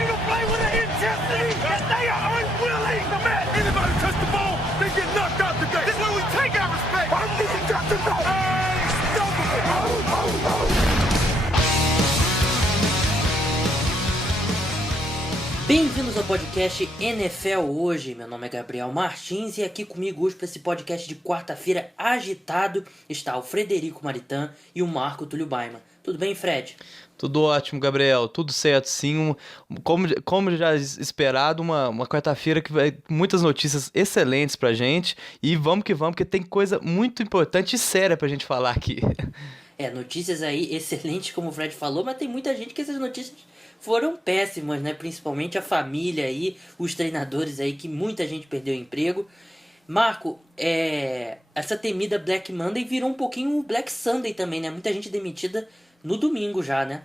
you to play with an intensity that they are unwilling to match. Anybody touch the ball, they get knocked out today. This is where we take our respect. I need got to know. Bem-vindos ao podcast NFL Hoje. Meu nome é Gabriel Martins e aqui comigo hoje para esse podcast de quarta-feira agitado está o Frederico Maritan e o Marco Túlio Baiman. Tudo bem, Fred? Tudo ótimo, Gabriel. Tudo certo, sim. Como já esperado, uma quarta-feira que vai muitas notícias excelentes pra gente. E vamos que vamos, porque tem coisa muito importante e séria pra gente falar aqui. Notícias aí excelentes, como o Fred falou, mas tem muita gente que essas notícias foram péssimas, né? Principalmente a família aí, os treinadores aí, que muita gente perdeu o emprego. Marco, essa temida Black Monday virou um pouquinho Black Sunday também, né? Muita gente demitida no domingo já, né?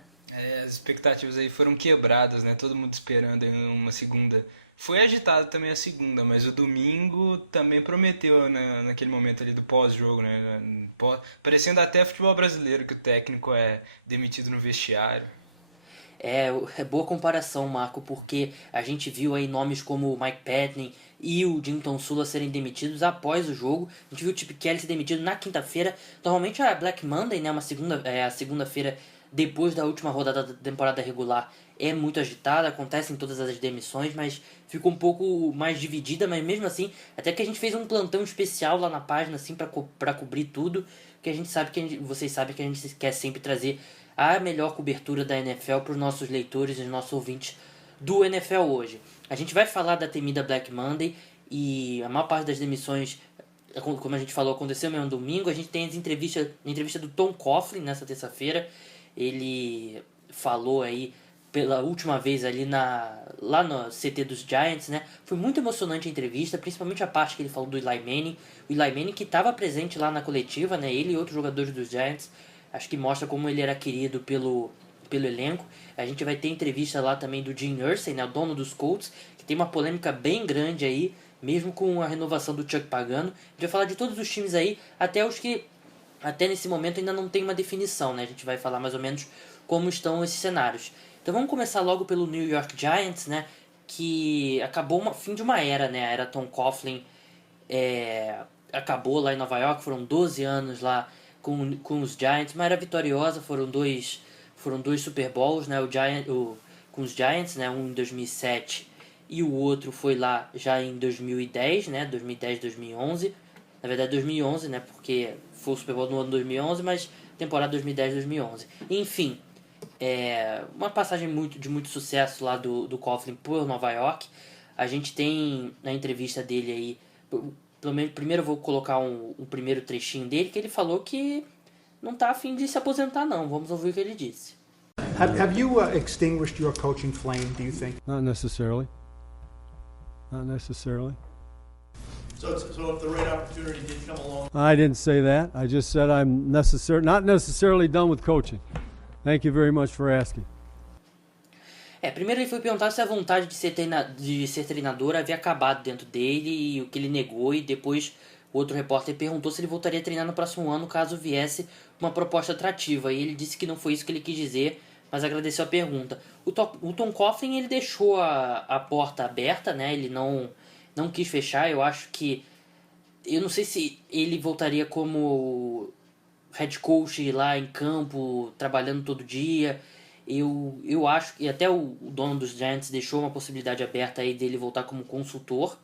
As expectativas aí foram quebradas, né? Todo mundo esperando aí uma segunda. Foi agitado também a segunda, mas o domingo também prometeu, né, naquele momento ali do pós-jogo, né? Parecendo até futebol brasileiro, que o técnico é demitido no vestiário. É boa comparação, Marco, porque a gente viu aí nomes como o Mike Patton e o Jim Tomsula serem demitidos após o jogo. A gente viu o Chip Kelly ser demitido na quinta-feira. Normalmente a Black Monday, né, a segunda-feira depois da última rodada da temporada regular, é muito agitada, acontecem todas as demissões, mas ficou um pouco mais dividida, mas mesmo assim, até que a gente fez um plantão especial lá na página, assim, pra cobrir tudo, que a gente sabe vocês sabem que a gente quer sempre trazer a melhor cobertura da NFL para os nossos leitores e os nossos ouvintes do NFL Hoje. A gente vai falar da temida Black Monday e a maior parte das demissões, como a gente falou, aconteceu mesmo no domingo. A gente tem a entrevista do Tom Coughlin nessa terça-feira. Ele falou aí pela última vez ali lá no CT dos Giants, né? Foi muito emocionante a entrevista, principalmente a parte que ele falou do Eli Manning. O Eli Manning que estava presente lá na coletiva, né? Ele e outros jogadores dos Giants. Acho que mostra como ele era querido pelo elenco. A gente vai ter entrevista lá também do Jim Irsay, né, o dono dos Colts, que tem uma polêmica bem grande aí, mesmo com a renovação do Chuck Pagano. A gente vai falar de todos os times aí, até os que até nesse momento ainda não tem uma definição, né? A gente vai falar mais ou menos como estão esses cenários. Então vamos começar logo pelo New York Giants, né, que acabou o fim de uma era, né? A era Tom Coughlin acabou lá em Nova York, foram 12 anos lá com os Giants, uma era vitoriosa, foram dois Super Bowls, né, com os Giants, né, um em 2007 e o outro foi lá já em 2010, né, 2010, 2011, na verdade 2011, né, porque foi o Super Bowl no ano 2011, mas temporada 2010, 2011. Enfim, uma passagem de muito sucesso lá do Coughlin por Nova York. A gente tem na entrevista dele aí, primeiro eu vou colocar um primeiro trechinho dele, que ele falou que não tá afim de se aposentar não. Vamos ouvir o que ele disse. Have you extinguished your coaching flame, do you think? Not necessarily. Not necessarily. So if the right opportunity did come along... I didn't say that. I just said I'm not necessarily done with coaching. Thank you very much for asking. Primeiro ele foi perguntar se a vontade de ser treinador havia acabado dentro dele e o que ele negou, e depois o outro repórter perguntou se ele voltaria a treinar no próximo ano caso viesse uma proposta atrativa, e ele disse que não foi isso que ele quis dizer, mas agradeceu a pergunta. O Tom Coughlin, ele deixou a porta aberta, né? Ele não quis fechar. Eu não sei se ele voltaria como head coach lá em campo, trabalhando todo dia. Eu acho que até o dono dos Giants deixou uma possibilidade aberta aí dele voltar como consultor.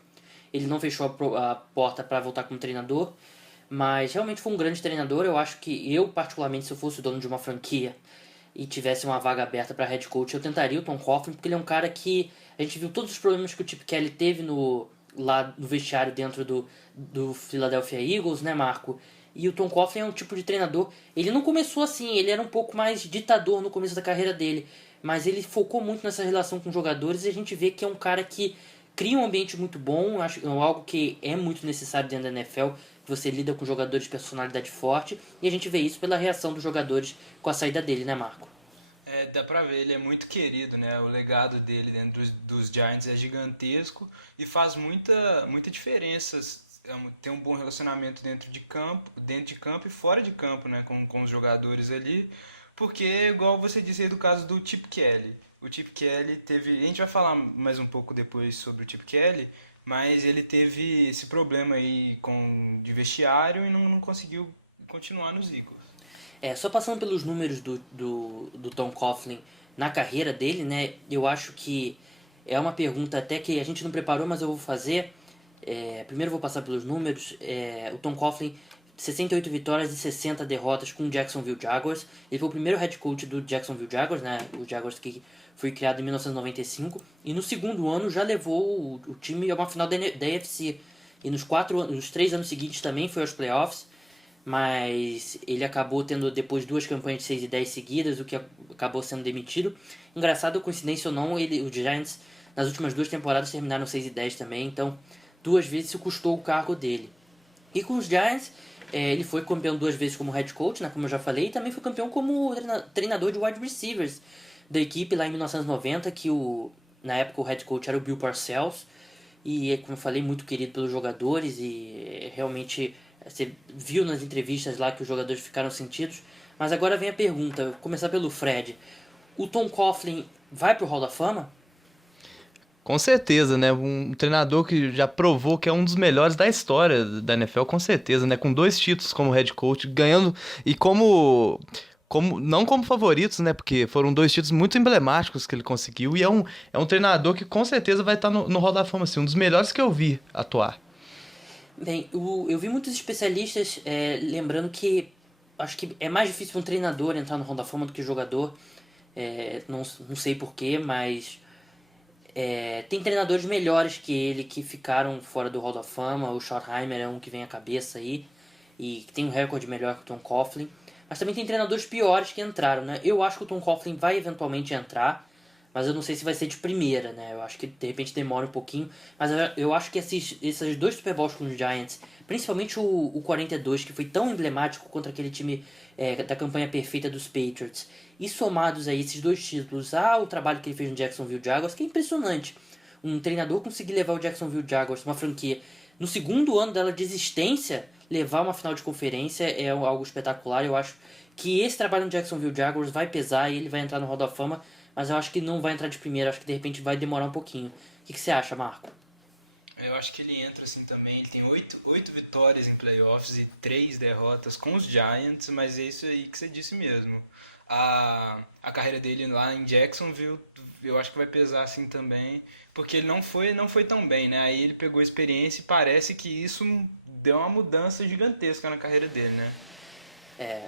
Ele não fechou a porta para voltar como treinador, mas realmente foi um grande treinador. Eu acho que particularmente, se eu fosse o dono de uma franquia e tivesse uma vaga aberta para head coach, eu tentaria o Tom Coughlin, porque ele é um cara que a gente viu todos os problemas que o Chip Kelly teve lá no vestiário dentro do Philadelphia Eagles, né, Marco? E o Tom Coughlin é um tipo de treinador, ele não começou assim, ele era um pouco mais ditador no começo da carreira dele, mas ele focou muito nessa relação com os jogadores, e a gente vê que é um cara que cria um ambiente muito bom, algo que é muito necessário dentro da NFL, que você lida com jogadores de personalidade forte, e a gente vê isso pela reação dos jogadores com a saída dele, né, Marco? Dá pra ver, ele é muito querido, né? O legado dele dentro dos Giants é gigantesco e faz muita diferença ter um bom relacionamento dentro de campo e fora de campo, né? Com os jogadores ali, porque igual você disse aí do caso do Chip Kelly, o Chip Kelly teve... A gente vai falar mais um pouco depois sobre o Chip Kelly, mas ele teve esse problema aí de vestiário e não conseguiu continuar nos Eagles. Só passando pelos números do Tom Coughlin na carreira dele, né? Eu acho que é uma pergunta até que a gente não preparou, mas eu vou fazer. Primeiro eu vou passar pelos números. O Tom Coughlin, 68 vitórias e 60 derrotas com o Jacksonville Jaguars. Ele foi o primeiro head coach do Jacksonville Jaguars, né? O Jaguars que foi criado em 1995. E no segundo ano já levou o time a uma final da AFC. E nos 3 anos seguintes também foi aos playoffs. Mas ele acabou tendo depois 2 campanhas de 6-10 seguidas, o que acabou sendo demitido. Engraçado, coincidência ou não, os Giants nas últimas 2 temporadas terminaram 6-10 também, então 2 vezes isso custou o cargo dele. E com os Giants, ele foi campeão 2 vezes como head coach, né, como eu já falei, e também foi campeão como treinador de wide receivers da equipe lá em 1990, que na época o head coach era o Bill Parcells, e como eu falei, muito querido pelos jogadores, e realmente você viu nas entrevistas lá que os jogadores ficaram sentidos. Mas agora vem a pergunta, vou começar pelo Fred. O Tom Coughlin vai pro Hall da Fama? Com certeza, né? Um treinador que já provou que é um dos melhores da história da NFL, com certeza, né? Com 2 títulos como head coach, ganhando e não como favoritos, né? Porque foram 2 títulos muito emblemáticos que ele conseguiu e é um treinador que com certeza vai estar no Hall da Fama, assim, um dos melhores que eu vi atuar. Bem, eu vi muitos especialistas lembrando que acho que é mais difícil um treinador entrar no Hall da Fama do que jogador. Não sei porquê, mas tem treinadores melhores que ele que ficaram fora do Hall da Fama. O Schottenheimer é um que vem à cabeça aí e que tem um recorde melhor que o Tom Coughlin. Mas também tem treinadores piores que entraram, né? Eu acho que o Tom Coughlin vai eventualmente entrar, mas eu não sei se vai ser de primeira, né? Eu acho que de repente demora um pouquinho. Mas eu acho que esses 2 Super Bowls com os Giants, principalmente o 42, que foi tão emblemático contra aquele time da campanha perfeita dos Patriots, e somados a esses 2 títulos, o trabalho que ele fez no Jacksonville Jaguars, que é impressionante. Um treinador conseguir levar o Jacksonville Jaguars, uma franquia, no segundo ano dela de existência, levar uma final de conferência é algo espetacular. Eu acho que esse trabalho no Jacksonville Jaguars vai pesar e ele vai entrar no Hall da Fama, mas eu acho que não vai entrar de primeira, acho que de repente vai demorar um pouquinho. O que você acha, Marco? Eu acho que ele entra assim também, ele tem 8 vitórias em playoffs e 3 derrotas com os Giants, mas é isso aí que você disse mesmo. A carreira dele lá em Jacksonville, eu acho que vai pesar assim também, porque ele não foi tão bem, né? Aí ele pegou a experiência e parece que isso deu uma mudança gigantesca na carreira dele, né?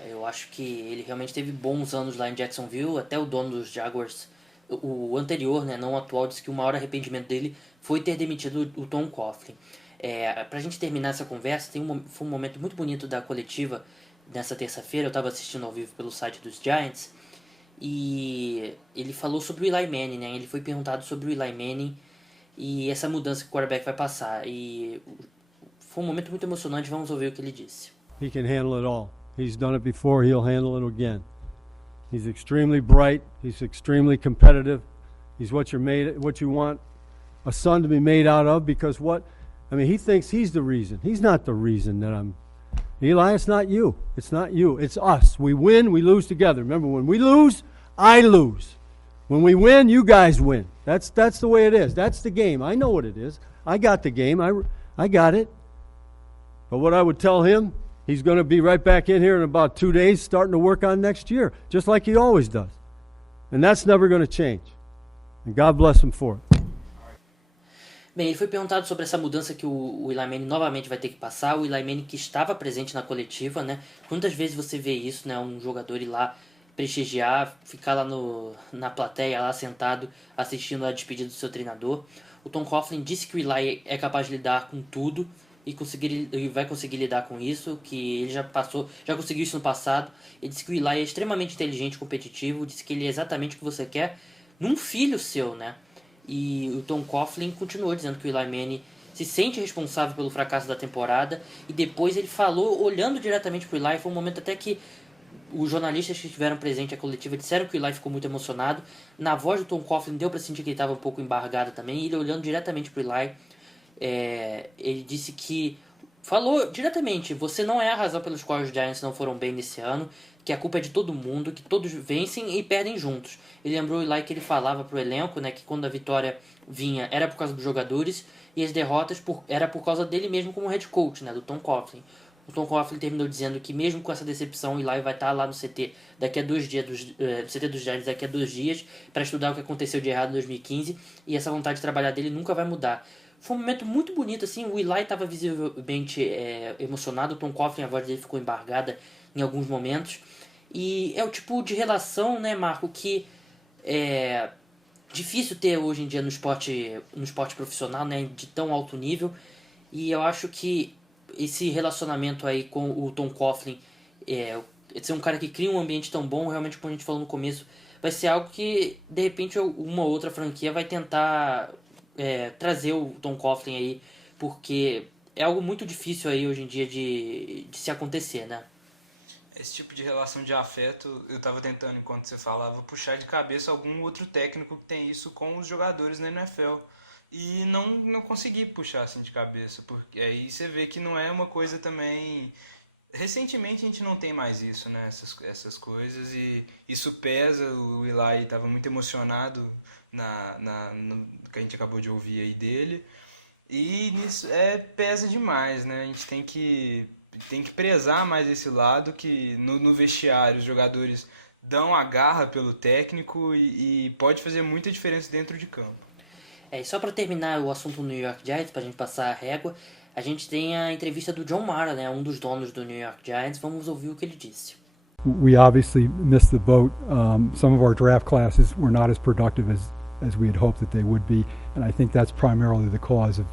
Eu acho que ele realmente teve bons anos lá em Jacksonville, até o dono dos Jaguars, o anterior, né, não o atual, disse que o maior arrependimento dele foi ter demitido o Tom Coughlin. Pra gente terminar essa conversa, foi um momento muito bonito da coletiva nessa terça-feira, eu estava assistindo ao vivo pelo site dos Giants, e ele falou sobre o Eli Manning, né, ele foi perguntado sobre o Eli Manning e essa mudança que o quarterback vai passar, e foi um momento muito emocionante, vamos ouvir o que ele disse. He can handle it all. He's done it before, he'll handle it again. He's extremely bright, he's extremely competitive. He's what you want a son to be made out of, because he thinks he's the reason. He's not the reason that Eli, it's not you. It's not you. It's us. We win, we lose together. Remember, when we lose, I lose. When we win, you guys win. That's the way it is. That's the game. I know what it is. I got the game. I got it. But what I would tell him, he's going to be right back in here in about 2 days starting to work on next year, just like he always does. And that's never going to change. And God bless him for it. Bem, ele foi perguntado sobre essa mudança que o Eli Manning novamente vai ter que passar. O Eli Manning que estava presente na coletiva, né? Quantas vezes você vê isso, né? Um jogador ir lá prestigiar, ficar lá na plateia, lá sentado, assistindo a despedida do seu treinador. O Tom Coughlin disse que o Eli é capaz de lidar com tudo e vai conseguir lidar com isso, que ele já conseguiu isso no passado. Ele disse que o Eli é extremamente inteligente e competitivo, disse que ele é exatamente o que você quer num filho seu, né? E o Tom Coughlin continuou dizendo que o Eli Manning se sente responsável pelo fracasso da temporada, e depois ele falou, olhando diretamente pro Eli, foi um momento até que os jornalistas que estiveram presentes à coletiva disseram que o Eli ficou muito emocionado. Na voz do Tom Coughlin deu para sentir que ele estava um pouco embargado também, e ele olhando diretamente pro Eli, ele disse que falou diretamente: você não é a razão pelos quais os Giants não foram bem nesse ano, que a culpa é de todo mundo, que todos vencem e perdem juntos. Ele lembrou o Eli que ele falava pro elenco, né, que quando a vitória vinha era por causa dos jogadores e as derrotas era por causa dele mesmo como head coach, né, do Tom Coughlin. O Tom Coughlin terminou dizendo que mesmo com essa decepção, o Eli vai estar lá no CT daqui a 2 dias, CT dos Giants daqui a 2 dias, para estudar o que aconteceu de errado em 2015, e essa vontade de trabalhar dele nunca vai mudar. Foi um momento muito bonito, assim, o Eli estava visivelmente emocionado, o Tom Coughlin, a voz dele ficou embargada em alguns momentos, e é o tipo de relação, né, Marco, que é difícil ter hoje em dia no esporte profissional, né, de tão alto nível, e eu acho que esse relacionamento aí com o Tom Coughlin, ser um cara que cria um ambiente tão bom, realmente, como a gente falou no começo, vai ser algo que, de repente, uma ou outra franquia vai tentar trazer o Tom Coughlin aí, porque é algo muito difícil aí hoje em dia de se acontecer, né? Esse tipo de relação de afeto, eu tava tentando, enquanto você falava, puxar de cabeça algum outro técnico que tem isso com os jogadores na NFL. E não consegui puxar assim de cabeça, porque aí você vê que não é uma coisa também... Recentemente a gente não tem mais isso, né? Essas coisas, e isso pesa. O Eli estava muito emocionado no que a gente acabou de ouvir aí dele, e nisso pesa demais, né? A gente tem que prezar mais esse lado, que no vestiário os jogadores dão a garra pelo técnico e pode fazer muita diferença dentro de campo. E só para terminar o assunto do New York Giants, pra gente passar a régua, a gente tem a entrevista do John Mara, né, um dos donos do New York Giants. Vamos ouvir o que ele disse. We obviously missed the boat. Some of our draft classes were not as productive as we had hoped that they would be, and I think that's primarily the cause of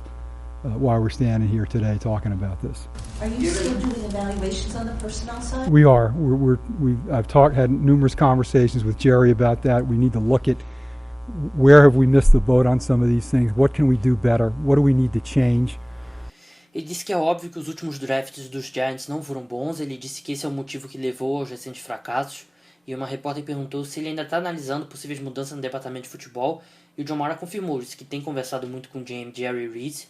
why we're standing here today talking about this. Are you still doing evaluations on the personnel side? We are. I've had numerous conversations with Jerry about that. We need to look at where have we missed the boat on some of these things? What can we do better? What do we need to change? Ele disse que é óbvio que os últimos drafts dos Giants não foram bons. Ele disse que esse é o motivo que levou aos recentes fracassos. E uma repórter perguntou se ele ainda está analisando possíveis mudanças no departamento de futebol. E o John Mara confirmou, disse que tem conversado muito com o GM Jerry Reese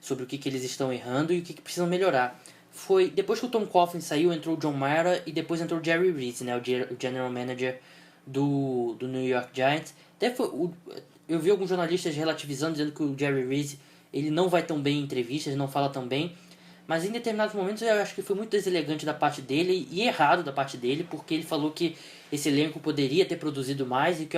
sobre o que eles estão errando e o que precisam melhorar. Foi depois que o Tom Coughlin saiu, entrou o John Mara e depois entrou o Jerry Reese, né, o general manager do New York Giants. Eu vi alguns jornalistas relativizando, dizendo que o Jerry Reese ele não vai tão bem em entrevistas, não fala tão bem, mas em determinados momentos eu acho que foi muito deselegante da parte dele e errado da parte dele, porque ele falou que esse elenco poderia ter produzido mais e que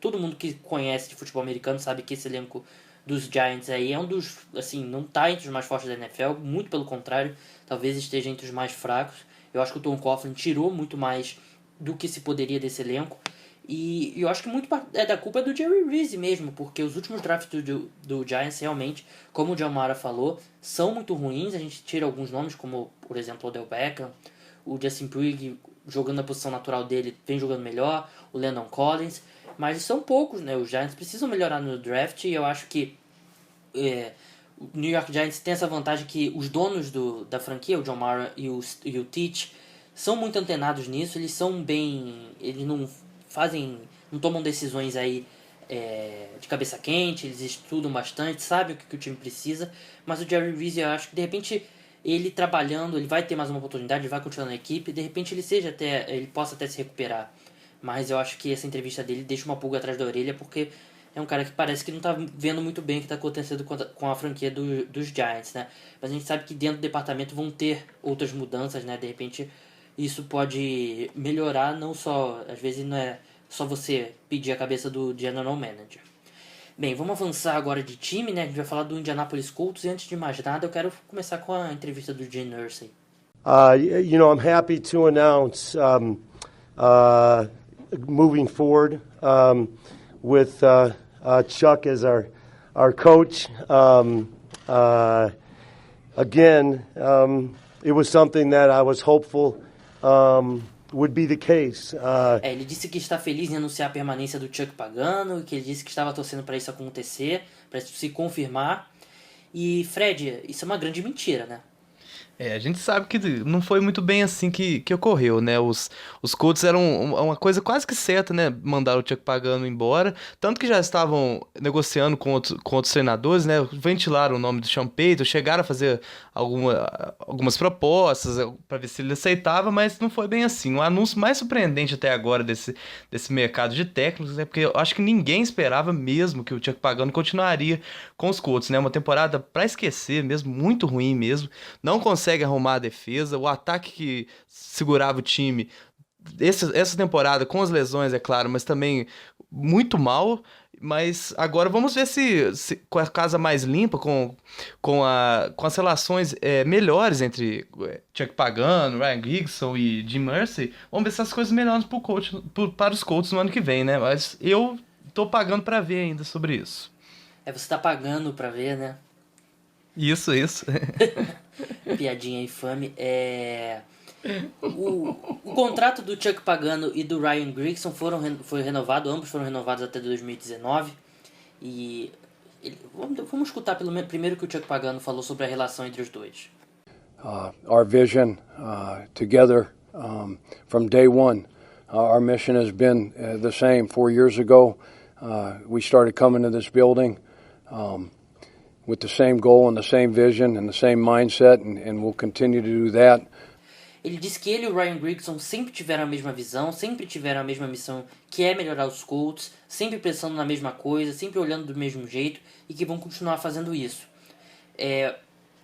todo mundo que conhece de futebol americano sabe que esse elenco dos Giants aí é um dos, assim, não tá entre os mais fortes da NFL, muito pelo contrário, talvez esteja entre os mais fracos. Eu acho que o Tom Coughlin tirou muito mais do que se poderia desse elenco. E eu acho que muito é da culpa do Jerry Reese mesmo, porque os últimos drafts do Giants realmente, como o John Mara falou, são muito ruins. A gente tira alguns nomes, como por exemplo o Odell Beckham, o Justin Puig jogando na posição natural dele, vem jogando melhor, o Landon Collins, mas são poucos, né? Os Giants precisam melhorar no draft e eu acho que o New York Giants tem essa vantagem que os donos da franquia, o John Mara e o Teach, são muito antenados nisso. Eles são bem... Eles não tomam decisões aí de cabeça quente, eles estudam bastante, sabem o que o time precisa, mas o Jerry Reese, eu acho que de repente ele trabalhando, ele vai ter mais uma oportunidade, ele vai continuar na equipe, de repente ele possa até se recuperar, mas eu acho que essa entrevista dele deixa uma pulga atrás da orelha, porque é um cara que parece que não está vendo muito bem o que está acontecendo com a franquia dos Giants, né? Mas a gente sabe que dentro do departamento vão ter outras mudanças, né? De repente isso pode melhorar, não só... Às vezes não é só você pedir a cabeça do general manager. Bem, vamos avançar agora de time, né? A gente vai falar do Indianapolis Colts, e antes de mais nada eu quero começar com a entrevista do Jim Irsay. I'm happy to announce moving forward with Chuck as our coach. Again, it was something that I was hopeful would be the case. Ele disse que está feliz em anunciar a permanência do Chuck Pagano, que ele disse que estava torcendo para isso acontecer, para isso se confirmar. E Fred, isso é uma grande mentira, né? A gente sabe que não foi muito bem assim que ocorreu, né? Os Colts eram uma coisa quase que certa, né? Mandar o Chuck Pagano embora. Tanto que já estavam negociando com outros treinadores, né? Ventilaram o nome do Sean Payton, chegaram a fazer algumas propostas para ver se ele aceitava, mas não foi bem assim. O anúncio mais surpreendente até agora desse mercado de técnicos, né? Porque eu acho que ninguém esperava mesmo que o Chuck Pagano continuaria com os Colts, né? Uma temporada para esquecer mesmo, muito ruim mesmo. Não consegue arrumar a defesa, o ataque que segurava o time essa temporada, com as lesões, é claro, mas também muito mal. Mas agora vamos ver se com a casa mais limpa, com as relações melhores entre Chuck Pagano, Ryan Grigson e Jim Irsay, vamos ver se as coisas melhoram para os Colts no ano que vem, né? Mas eu tô pagando para ver ainda sobre isso. Você tá pagando pra ver, né? Isso. Piadinha infame. O contrato do Chuck Pagano e do Ryan Grigson foi renovado, ambos foram renovados até 2019. E vamos escutar primeiro que o Chuck Pagano falou sobre a relação entre os dois. Our vision together from day one. Our mission has been the same. 4 years ago, we started coming to this building with the same goal and the same vision and the same mindset, and we'll continue to do that. Ele disse que ele e o Ryan Grigson sempre tiveram a mesma visão, sempre tiveram a mesma missão, que é melhorar os Colts, sempre pensando na mesma coisa, sempre olhando do mesmo jeito, e que vão continuar fazendo isso.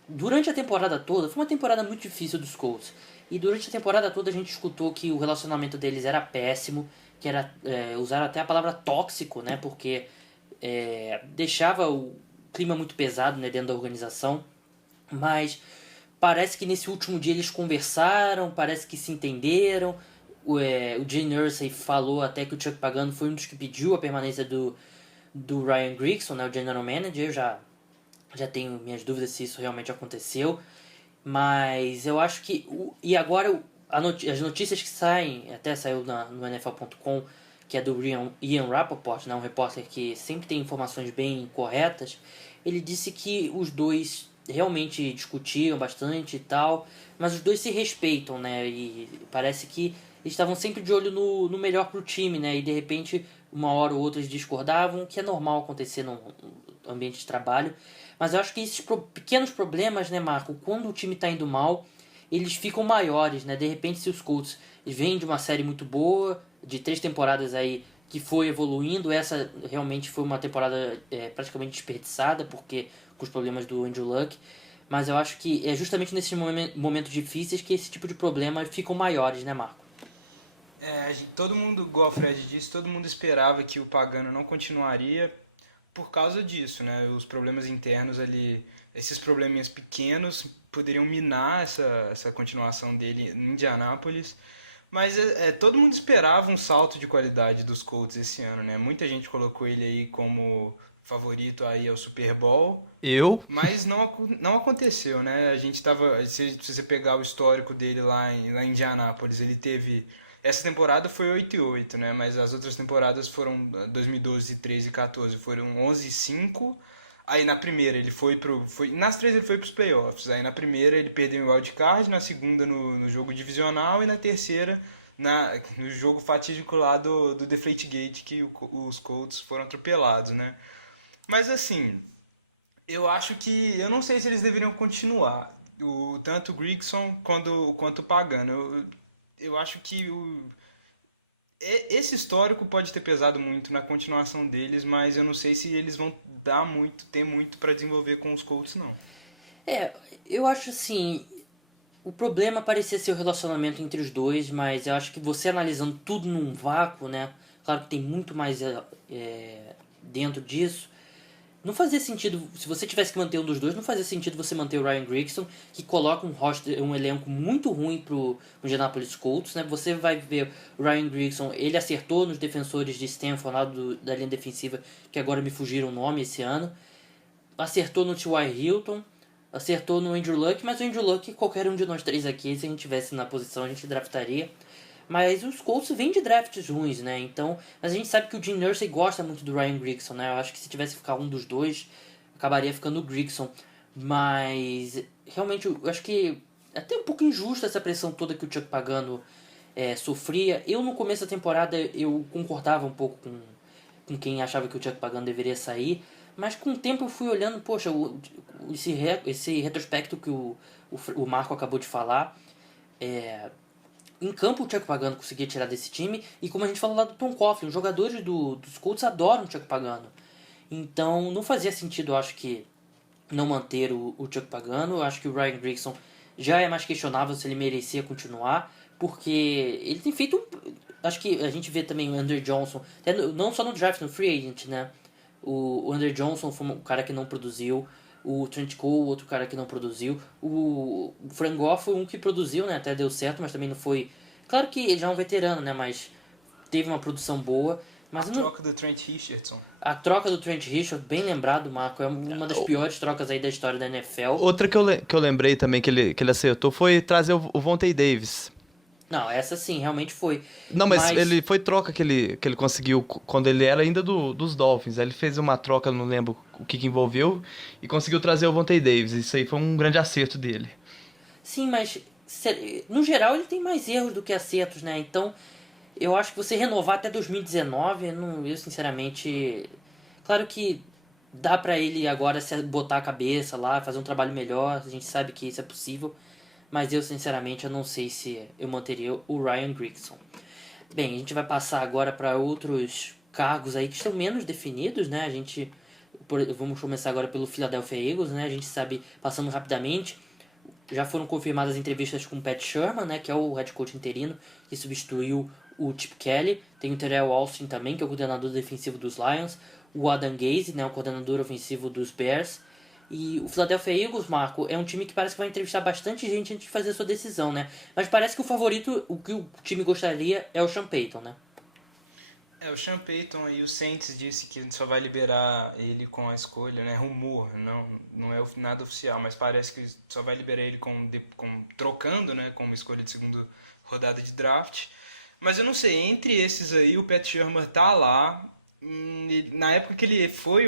Durante a temporada toda, foi uma temporada muito difícil dos Colts, e durante a temporada toda a gente escutou que o relacionamento deles era péssimo, que era, usaram até a palavra tóxico, né, porque deixava o clima muito pesado, né, dentro da organização, mas parece que nesse último dia eles conversaram, parece que se entenderam. O Gene Irsay falou até que o Chuck Pagano foi um dos que pediu a permanência do Ryan Grigson, né, o General Manager. Eu já tenho minhas dúvidas se isso realmente aconteceu, mas eu acho que... E agora as notícias que saem, até saiu no NFL.com, que é do Ian Rapoport, né, um repórter que sempre tem informações bem corretas. Ele disse que os dois realmente discutiam bastante e tal, mas os dois se respeitam, né, e parece que eles estavam sempre de olho no melhor pro time, né, e de repente uma hora ou outra eles discordavam, que é normal acontecer no ambiente de trabalho, mas eu acho que esses pequenos problemas, né, Marco, quando o time tá indo mal, eles ficam maiores, né, de repente se os Colts vêm de uma série muito boa, de 3 temporadas aí, que foi evoluindo, essa realmente foi uma temporada praticamente desperdiçada, porque com os problemas do Andrew Luck, mas eu acho que é justamente nesses momentos difíceis que esse tipo de problemas ficam maiores, né, Marco? Todo mundo, igual o Fred disse, todo mundo esperava que o Pagano não continuaria por causa disso, né? Os problemas internos ali, esses probleminhas pequenos poderiam minar essa continuação dele em Indianápolis. Mas todo mundo esperava um salto de qualidade dos Colts esse ano, né? Muita gente colocou ele aí como favorito aí ao Super Bowl. Mas não aconteceu, né? A gente tava... Se você pegar o histórico dele lá em Indianápolis, ele teve... Essa temporada foi 8-8, né? Mas as outras temporadas foram 2012, 13 e 14. Foram 11-5. Aí na primeira ele nas 3 ele foi pros playoffs. Aí na primeira ele perdeu o wildcard, na segunda no jogo divisional e na terceira no jogo fatídico lá do Deflategate, que os Colts foram atropelados, né? Mas assim, eu acho que... Eu não sei se eles deveriam continuar, tanto o Grigson quanto o Pagano. Eu acho que esse histórico pode ter pesado muito na continuação deles, mas eu não sei se eles vão ter muito para desenvolver com os Colts, não. Eu acho assim, o problema parecia ser o relacionamento entre os dois, mas eu acho que você analisando tudo num vácuo, né, claro que tem muito mais dentro disso, não fazia sentido, se você tivesse que manter um dos dois, não fazia sentido você manter o Ryan Grigson, que coloca um elenco muito ruim pro Indianapolis Colts, né? Você vai ver o Ryan Grigson, ele acertou nos defensores de Stanford lá da linha defensiva, que agora me fugiram o nome esse ano, acertou no T.Y. Hilton, acertou no Andrew Luck, mas o Andrew Luck, qualquer um de nós três aqui, se a gente tivesse na posição, a gente draftaria. Mas os Colts vêm de drafts ruins, né? Então, a gente sabe que o Gene Irsay gosta muito do Ryan Grigson, né? Eu acho que se tivesse que ficar um dos dois, acabaria ficando o Grigson. Mas, realmente, eu acho que até um pouco injusta essa pressão toda que o Chuck Pagano sofria. Eu, no começo da temporada, eu concordava um pouco com quem achava que o Chuck Pagano deveria sair, mas com o tempo eu fui olhando, poxa, esse retrospecto que o Marco acabou de falar, em campo o Chuck Pagano conseguia tirar desse time, e como a gente falou lá do Tom Coughlin, os jogadores dos Colts adoram o Chuck Pagano. Então não fazia sentido, eu acho, que não manter o Chuck Pagano. Eu acho que o Ryan Grigson já é mais questionável se ele merecia continuar, porque ele tem feito... Acho que a gente vê também o Andrew Johnson, não só no draft, no free agent, né? O Andrew Johnson foi um cara que não produziu, o Trent Cole, outro cara que não produziu, o Frank Gore foi um que produziu, né? Até deu certo, mas também não foi... Claro que ele já é um veterano, né? Mas teve uma produção boa. Mas troca do Trent Richardson. A troca do Trent Richardson, bem lembrado, Marco, é uma das piores trocas aí da história da NFL. Outra que eu lembrei também que ele acertou foi trazer o Vontae Davis. Não, essa sim, realmente foi. Não, mas ele foi troca que ele conseguiu quando ele era ainda dos Dolphins. Aí ele fez uma troca, não lembro o que envolveu, e conseguiu trazer o Vontae Davis. Isso aí foi um grande acerto dele. Sim, mas no geral ele tem mais erros do que acertos, né? Então, eu acho que você renovar até 2019, eu sinceramente... Claro que dá pra ele agora botar a cabeça lá, fazer um trabalho melhor, a gente sabe que isso é possível, mas eu sinceramente eu não sei se eu manteria o Ryan Grigson. Bem, a gente vai passar agora para outros cargos aí que estão menos definidos, né? Vamos começar agora pelo Philadelphia Eagles, né? A gente sabe, passando rapidamente, já foram confirmadas entrevistas com o Pat Sherman, né? Que é o head coach interino, que substituiu o Chip Kelly. Tem o Terrell Austin também, que é o coordenador defensivo dos Lions. O Adam Gase, né? O coordenador ofensivo dos Bears. E o Philadelphia Eagles, Marco, é um time que parece que vai entrevistar bastante gente antes de fazer a sua decisão, né? Mas parece que o favorito, o que o time gostaria, é o Sean Payton, né? O Sean Payton e o Saints disse que só vai liberar ele com a escolha, né? Rumor, não é nada oficial, mas parece que só vai liberar ele trocando, né? Com uma escolha de segunda rodada de draft. Mas eu não sei, entre esses aí, o Pat Shurmur tá lá. Na época que ele foi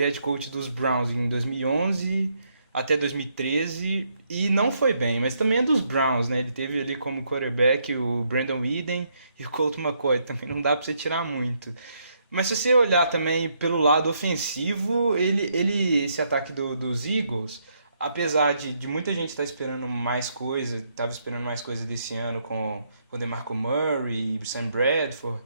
head coach dos Browns em 2011 até 2013 e não foi bem, mas também é dos Browns, né? Ele teve ali como quarterback o Brandon Weeden e o Colt McCoy, também não dá pra você tirar muito. Mas se você olhar também pelo lado ofensivo, esse ataque dos Eagles, apesar de muita gente estar esperando mais coisa, estava esperando mais coisa desse ano com o DeMarco Murray e Sam Bradford,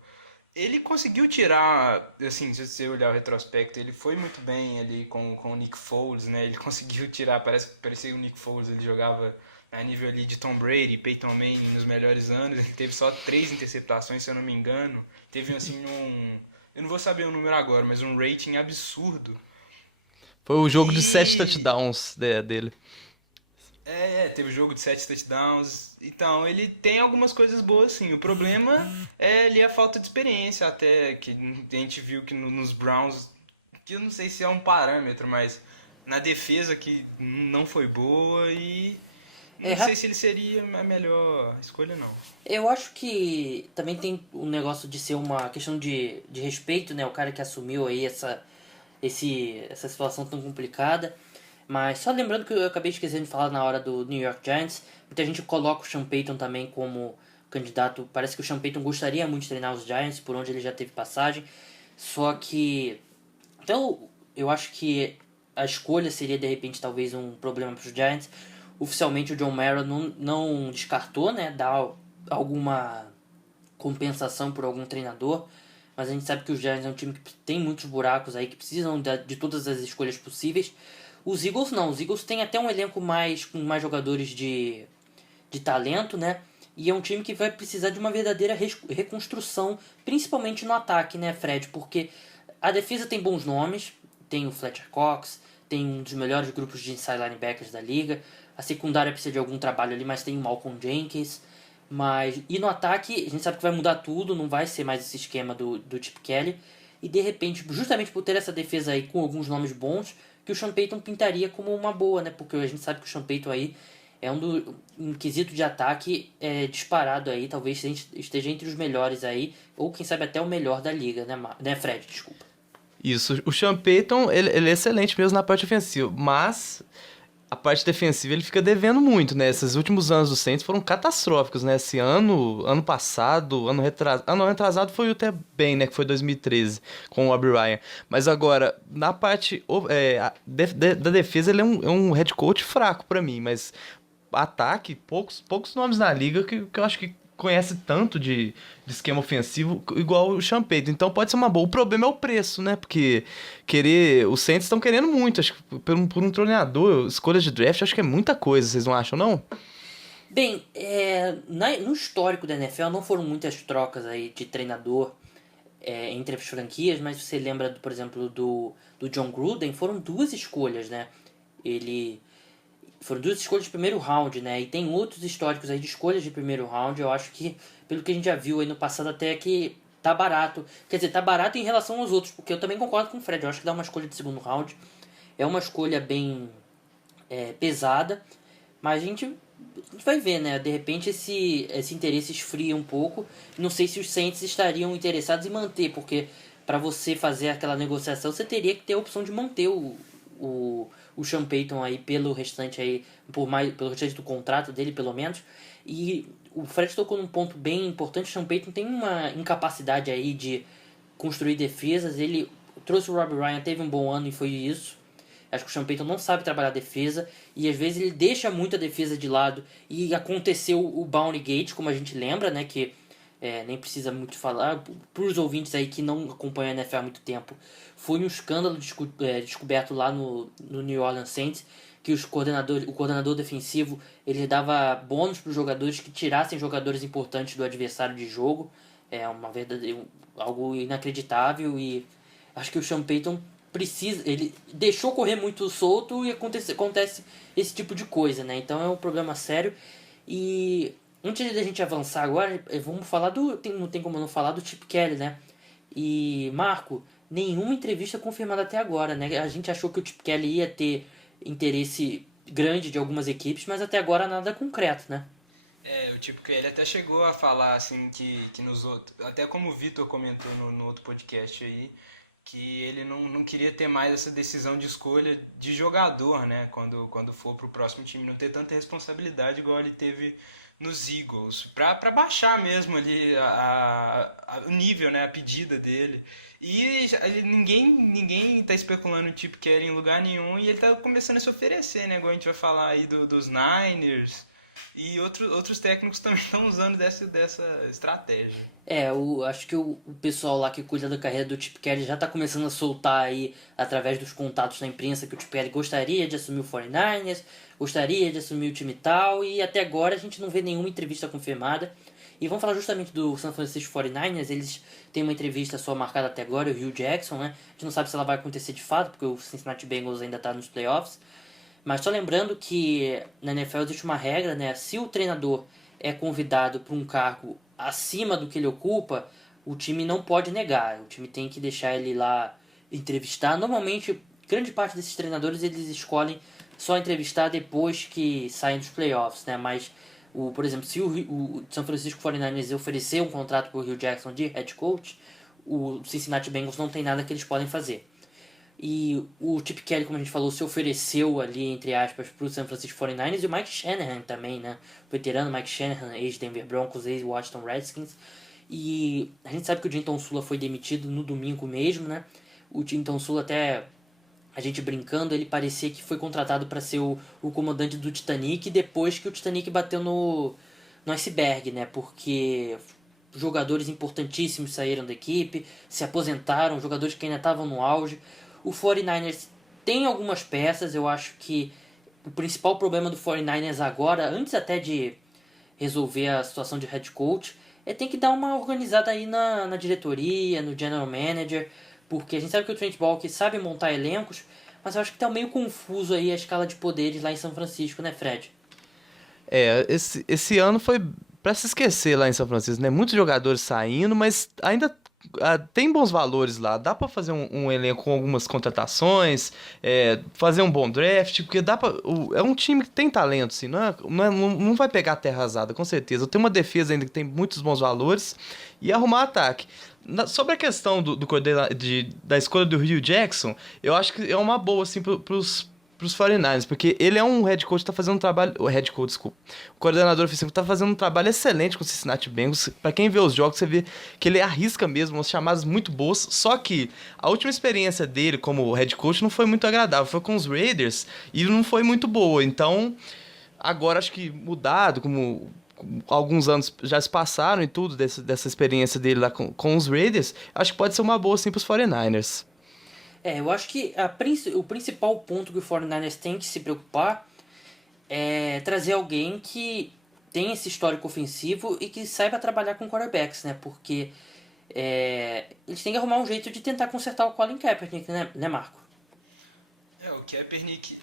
ele conseguiu tirar, assim, se você olhar o retrospecto, ele foi muito bem ali com o Nick Foles, né? Ele conseguiu tirar, parecia o Nick Foles, ele jogava a nível ali de Tom Brady, Peyton Manning nos melhores anos, ele teve só 3 interceptações, se eu não me engano. Teve, assim, eu não vou saber o número agora, mas um rating absurdo. Foi o jogo de 7 touchdowns dele. Teve jogo de 7 touchdowns. Então, ele tem algumas coisas boas, sim. O problema é ali a falta de experiência, até que a gente viu que nos Browns, que eu não sei se é um parâmetro, mas na defesa que não foi boa e não sei se ele seria a melhor escolha, não. Eu acho que também tem um negócio de ser uma questão de respeito, né? O cara que assumiu aí essa situação tão complicada. Mas só lembrando que eu acabei esquecendo de falar na hora do New York Giants, muita gente coloca o Sean Payton também como candidato. Parece que o Sean Payton gostaria muito de treinar os Giants, por onde ele já teve passagem. Só que... Então, eu acho que a escolha seria, de repente, talvez um problema para os Giants. Oficialmente, o John Mara não descartou, né, dar alguma compensação por algum treinador. Mas a gente sabe que os Giants é um time que tem muitos buracos aí, que precisam de todas as escolhas possíveis. Os Eagles não, os Eagles têm até um elenco com mais jogadores de talento, né? E é um time que vai precisar de uma verdadeira reconstrução, principalmente no ataque, né, Fred? Porque a defesa tem bons nomes, tem o Fletcher Cox, tem um dos melhores grupos de inside linebackers da liga. A secundária precisa de algum trabalho ali, mas tem o Malcolm Jenkins. E no ataque, a gente sabe que vai mudar tudo, não vai ser mais esse esquema do Chip Kelly. E de repente, justamente por ter essa defesa aí com alguns nomes bons, que o Sean Payton pintaria como uma boa, né? Porque a gente sabe que o Sean Payton aí é um quesito de ataque disparado aí, talvez esteja entre os melhores aí, ou quem sabe até o melhor da liga, né, Fred? Desculpa. Isso, o Sean Payton, ele é excelente mesmo na parte ofensiva, mas a parte defensiva ele fica devendo muito, né? Esses últimos anos do Saints foram catastróficos, né? Esse ano passado, ano retrasado foi até bem, né? Que foi 2013, com o Robbie Ryan. Mas agora, na parte da defesa, ele é um head coach fraco pra mim, mas ataque, poucos nomes na liga que eu acho que conhece tanto de esquema ofensivo igual o Sean Payton. Então pode ser uma boa. O problema é o preço, né? Porque os Saints estão querendo muito. Acho que por um treinador, escolha de draft, acho que é muita coisa. Vocês não acham, não? Bem, no histórico da NFL não foram muitas trocas aí de treinador entre as franquias, mas você lembra, por exemplo, do John Gruden, foram 2 escolhas, né? Foram 2 escolhas de primeiro round, né? E tem outros históricos aí de escolhas de primeiro round. Eu acho que, pelo que a gente já viu aí no passado, até que tá barato. Quer dizer, tá barato em relação aos outros, porque eu também concordo com o Fred. Eu acho que dar uma escolha de segundo round é uma escolha bem pesada. Mas a gente vai ver, né? De repente esse interesse esfria um pouco. Não sei se os Saints estariam interessados em manter, porque para você fazer aquela negociação, você teria que ter a opção de manter o Sean Payton aí pelo restante do contrato dele, pelo menos. E o Fred tocou num ponto bem importante. O Sean Payton tem uma incapacidade aí de construir defesas. Ele trouxe o Robbie Ryan, teve um bom ano e foi isso. Acho que o Sean Payton não sabe trabalhar a defesa e às vezes ele deixa muito a defesa de lado. E aconteceu o Bounty Gate, como a gente lembra, né, que nem precisa muito falar. Para os ouvintes aí que não acompanham a NFL há muito tempo, foi um escândalo descoberto lá no New Orleans Saints, que o coordenador defensivo ele dava bônus para os jogadores que tirassem jogadores importantes do adversário de jogo. É algo inacreditável, e acho que o Sean Payton ele deixou correr muito solto e acontece esse tipo de coisa, né? Então é um problema sério. E antes da gente avançar agora, vamos falar não tem como não falar do Chip Kelly, né? E, Marco, nenhuma entrevista confirmada até agora, né? A gente achou que o Chip Kelly ia ter interesse grande de algumas equipes, mas até agora nada concreto, né? O Chip Kelly até chegou a falar, assim, que nos outros... Até como o Vitor comentou no outro podcast aí, que ele não queria ter mais essa decisão de escolha de jogador, né? Quando for pro próximo time, não ter tanta responsabilidade igual ele teve nos Eagles, pra baixar mesmo ali o nível, né? A pedida dele. E ninguém tá especulando o Chip Kelly em lugar nenhum, e ele tá começando a se oferecer, né? Igual a gente vai falar aí dos Niners, e outros técnicos também estão usando dessa estratégia. Acho que o pessoal lá que cuida da carreira do Chip Kelly já tá começando a soltar aí, através dos contatos na imprensa, que o Chip Kelly gostaria de assumir o 49ers, gostaria de assumir o time tal, e até agora a gente não vê nenhuma entrevista confirmada. E vamos falar justamente do San Francisco 49ers. Eles têm uma entrevista só marcada até agora, o Hugh Jackson, né? A gente não sabe se ela vai acontecer de fato, porque o Cincinnati Bengals ainda tá nos playoffs. Mas só lembrando que na NFL existe uma regra, né? Se o treinador é convidado para um cargo acima do que ele ocupa, o time não pode negar. O time tem que deixar ele lá entrevistar. Normalmente, grande parte desses treinadores eles escolhem só entrevistar depois que saem dos playoffs, né? Mas, por exemplo, se o San Francisco 49ers oferecer um contrato para o Hugh Jackson de head coach, o Cincinnati Bengals não tem nada que eles podem fazer. E o Chip Kelly, como a gente falou, se ofereceu ali, entre aspas, para o San Francisco 49ers, e o Mike Shanahan também, né? O veterano Mike Shanahan, ex-Denver Broncos, ex-Washington Redskins. E a gente sabe que o Jim Tomsula foi demitido no domingo mesmo, né? O Jim Tomsula, até a gente brincando, ele parecia que foi contratado para ser o comandante do Titanic, depois que o Titanic bateu no iceberg, né? Porque jogadores importantíssimos saíram da equipe, se aposentaram, jogadores que ainda estavam no auge. O 49ers tem algumas peças. Eu acho que o principal problema do 49ers agora, antes até de resolver a situação de head coach, tem que dar uma organizada aí na diretoria, no general manager, porque a gente sabe que o Trent Baalke sabe montar elencos, mas eu acho que tá meio confuso aí a escala de poderes lá em São Francisco, né, Fred? Esse ano foi pra se esquecer lá em São Francisco, né? Muitos jogadores saindo, mas ainda tem bons valores lá. Dá pra fazer um elenco com algumas contratações, fazer um bom draft, porque é um time que tem talento, assim, não vai pegar terra arrasada, com certeza. Tem uma defesa ainda que tem muitos bons valores, e arrumar ataque. Sobre a questão da escolha do Hugh Jackson, eu acho que é uma boa, assim, pros pros 49ers, porque ele é um head coach que tá fazendo um trabalho... O head coach, desculpa. O coordenador ofensivo tá fazendo um trabalho excelente com o Cincinnati Bengals. Pra quem vê os jogos, você vê que ele arrisca mesmo, umas chamadas muito boas, só que a última experiência dele como head coach não foi muito agradável, foi com os Raiders e não foi muito boa, então agora acho que mudado, como alguns anos já se passaram e tudo dessa experiência dele lá com os Raiders, acho que pode ser uma boa sim pros 49ers. Eu acho que o principal ponto que o 49ers tem que se preocupar é trazer alguém que tem esse histórico ofensivo e que saiba trabalhar com quarterbacks, né? Porque eles têm que arrumar um jeito de tentar consertar o Colin Kaepernick, né Marco? O Kaepernick,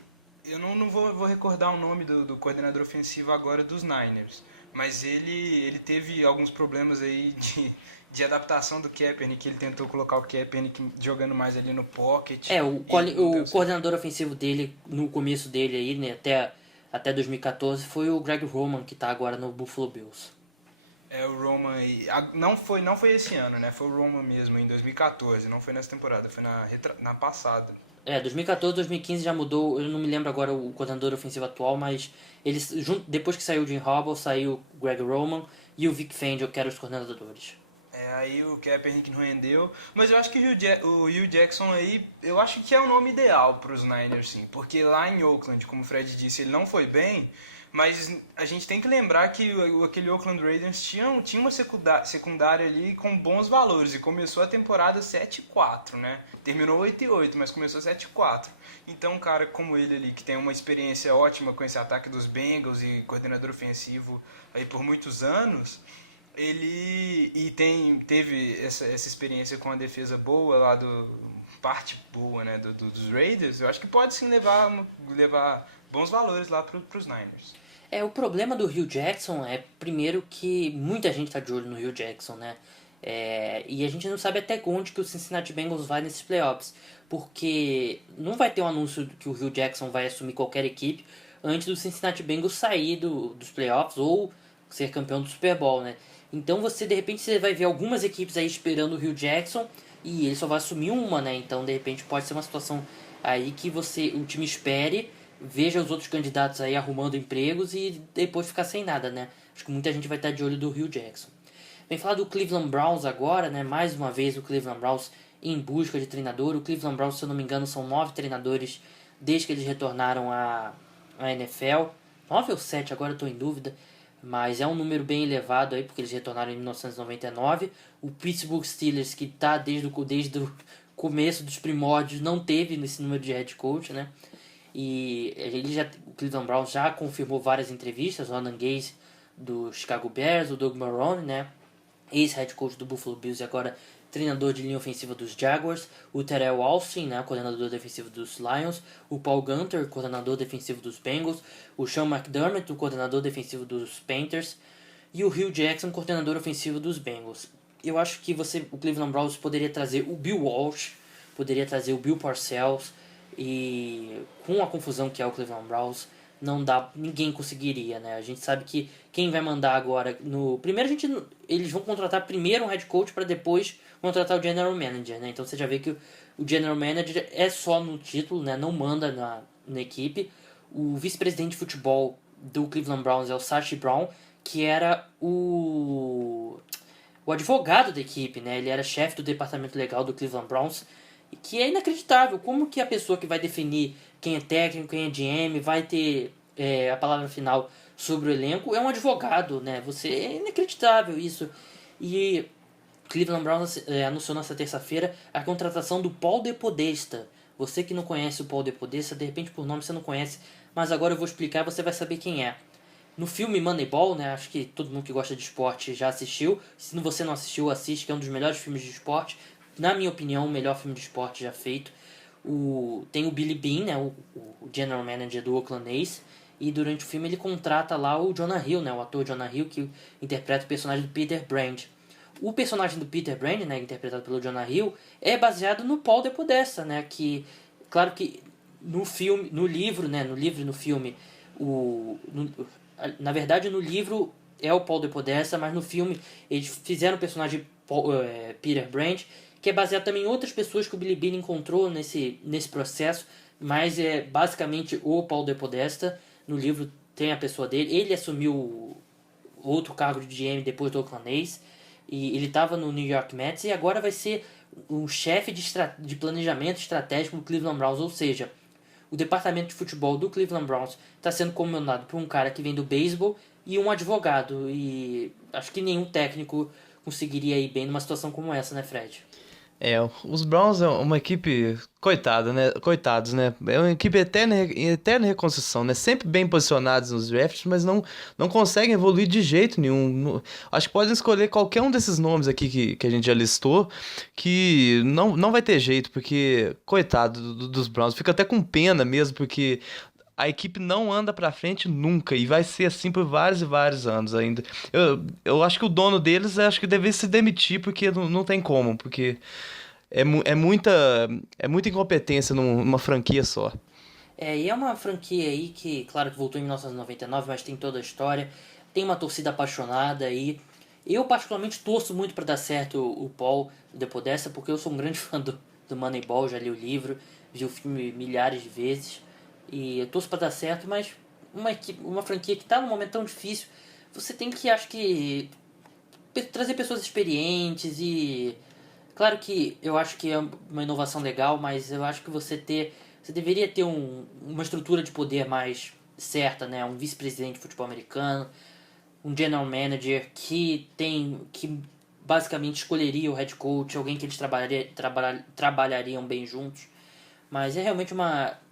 eu não vou recordar o nome do coordenador ofensivo agora dos Niners, mas ele teve alguns problemas aí de adaptação do Kaepernick. Ele tentou colocar o Kaepernick jogando mais ali no pocket. O coordenador ofensivo dele, no começo dele aí, né, até 2014, foi o Greg Roman, que tá agora no Buffalo Bills. O Roman, não foi esse ano, né? Foi o Roman mesmo, em 2014, não foi nessa temporada, foi na passada. 2014, 2015 já mudou, eu não me lembro agora o coordenador ofensivo atual, mas eles, depois que saiu o Jim Harbaugh, saiu o Greg Roman e o Vic Fangio, que eram os coordenadores. Aí o Kaepernick não rendeu, mas eu acho que o Hugh Jackson aí, eu acho que é o nome ideal para os Niners, sim, porque lá em Oakland, como o Fred disse, ele não foi bem, mas a gente tem que lembrar que aquele Oakland Raiders tinha uma secundária ali com bons valores, e começou a temporada 7-4, né? Terminou 8-8, mas começou 7-4. Então um cara como ele ali, que tem uma experiência ótima com esse ataque dos Bengals e coordenador ofensivo aí por muitos anos, teve essa experiência com a defesa boa lá parte boa, né, dos Raiders. Eu acho que pode sim levar bons valores lá para os Niners. O problema do Hugh Jackson é, primeiro, que muita gente tá de olho no Hugh Jackson, né? E a gente não sabe até onde que o Cincinnati Bengals vai nesses playoffs, porque não vai ter um anúncio que o Hugh Jackson vai assumir qualquer equipe antes do Cincinnati Bengals sair dos playoffs ou ser campeão do Super Bowl, né? Então de repente você vai ver algumas equipes aí esperando o Hugh Jackson e ele só vai assumir uma, né? Então de repente pode ser uma situação aí que o time espere, veja os outros candidatos aí arrumando empregos e depois ficar sem nada, né? Acho que muita gente vai estar de olho do Hugh Jackson. Vem falar do Cleveland Browns agora, né? Mais uma vez o Cleveland Browns em busca de treinador. O Cleveland Browns, se eu não me engano, são 9 treinadores desde que eles retornaram à NFL. 9 ou 7, agora eu estou em dúvida. Mas é um número bem elevado aí, porque eles retornaram em 1999. O Pittsburgh Steelers, que está desde o começo dos primórdios, não teve nesse número de head coach, né? E o Cleveland Browns já confirmou várias entrevistas, o Adam Gase do Chicago Bears, o Doug Marrone, né, ex-head coach do Buffalo Bills e agora treinador de linha ofensiva dos Jaguars, o Terrell Austin, né, coordenador defensivo dos Lions, o Paul Gunter, coordenador defensivo dos Bengals, o Sean McDermott, o coordenador defensivo dos Panthers, e o Hugh Jackson, coordenador ofensivo dos Bengals. Eu acho que o Cleveland Browns poderia trazer o Bill Walsh, poderia trazer o Bill Parcells, e com a confusão que é o Cleveland Browns, ninguém conseguiria, né? A gente sabe que quem vai mandar agora eles vão contratar primeiro um head coach para depois contratar o general manager, né? Então você já vê que o general manager é só no título, né? Não manda na equipe. O vice-presidente de futebol do Cleveland Browns é o Sashi Brown, que era o advogado da equipe, né? Ele era chefe do departamento legal do Cleveland Browns, que é inacreditável. Como que a pessoa que vai definir quem é técnico, quem é GM, vai ter a palavra final sobre o elenco, é um advogado, né? É inacreditável isso. E Cleveland Browns anunciou nessa terça-feira a contratação do Paul DePodesta. Você que não conhece o Paul DePodesta, de repente por nome você não conhece, mas agora eu vou explicar e você vai saber quem é. No filme Moneyball, né, acho que todo mundo que gosta de esporte já assistiu. Se você não assistiu, assiste, que é um dos melhores filmes de esporte. Na minha opinião, o melhor filme de esporte já feito. Tem o Billy Beane, né, o general manager do Oakland A's, e durante o filme ele contrata lá o Jonah Hill, né, o ator Jonah Hill, que interpreta o personagem do Peter Brand. O personagem do Peter Brand, né, interpretado pelo Jonah Hill, é baseado no Paul DePodesta, né, que, claro que no livro e no filme, na verdade no livro é o Paul DePodesta, mas no filme eles fizeram o personagem Peter Brand, que é baseado também em outras pessoas que o Billy Beane encontrou nesse processo, mas é basicamente o Paul DePodesta. No livro tem a pessoa dele, ele assumiu outro cargo de GM depois do Oakland A's, e ele estava no New York Mets e agora vai ser um chefe de planejamento estratégico do Cleveland Browns, ou seja, o departamento de futebol do Cleveland Browns está sendo comandado por um cara que vem do beisebol e um advogado, e acho que nenhum técnico conseguiria ir bem numa situação como essa, né, Fred? Os Browns é uma equipe coitados, né? É uma equipe em eterna reconstrução, né? Sempre bem posicionados nos drafts, mas não conseguem evoluir de jeito nenhum. Acho que podem escolher qualquer um desses nomes aqui que a gente já listou, que não vai ter jeito, porque, coitado dos Browns, fica até com pena mesmo, porque a equipe não anda pra frente nunca, e vai ser assim por vários e vários anos ainda. Eu acho que o dono deles deveria se demitir, porque não tem como, porque é muita incompetência numa franquia só. E é uma franquia aí que, claro que voltou em 1999, mas tem toda a história, tem uma torcida apaixonada aí. Eu particularmente torço muito para dar certo o Paul DePodesta, porque eu sou um grande fã do Moneyball, já li o livro, vi o filme milhares de vezes. E eu torço para dar certo, mas uma franquia que está num momento tão difícil, você tem que, acho que, trazer pessoas experientes e... Claro que eu acho que é uma inovação legal, mas eu acho que você deveria ter uma estrutura de poder mais certa, né? Um vice-presidente de futebol americano, um general manager que basicamente escolheria o head coach, alguém que eles trabalhariam bem juntos. Mas é realmente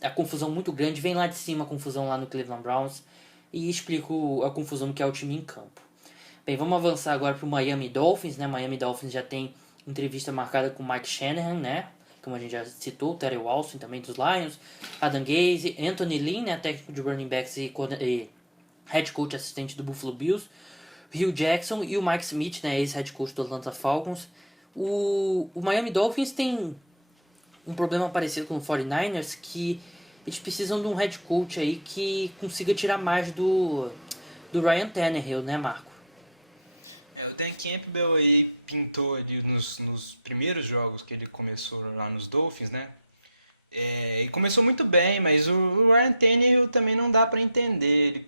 a confusão muito grande. Vem lá de cima a confusão lá no Cleveland Browns. E explico a confusão que é o time em campo. Bem, vamos avançar agora para o Miami Dolphins, né? Miami Dolphins já tem entrevista marcada com Mike Shanahan, né? Como a gente já citou, Terry Walson também dos Lions, Adam Gase, Anthony Lynn, né? Técnico de running backs e head coach assistente do Buffalo Bills, Hugh Jackson e o Mike Smith, né? Ex-head coach do Atlanta Falcons. O Miami Dolphins tem um problema parecido com o 49ers, que eles precisam de um head coach aí que consiga tirar mais do Ryan Tannehill, né, Marco? O Dan Campbell aí pintou ali nos primeiros jogos que ele começou lá nos Dolphins, né? E começou muito bem, mas o Ryan Tannehill também não dá pra entender.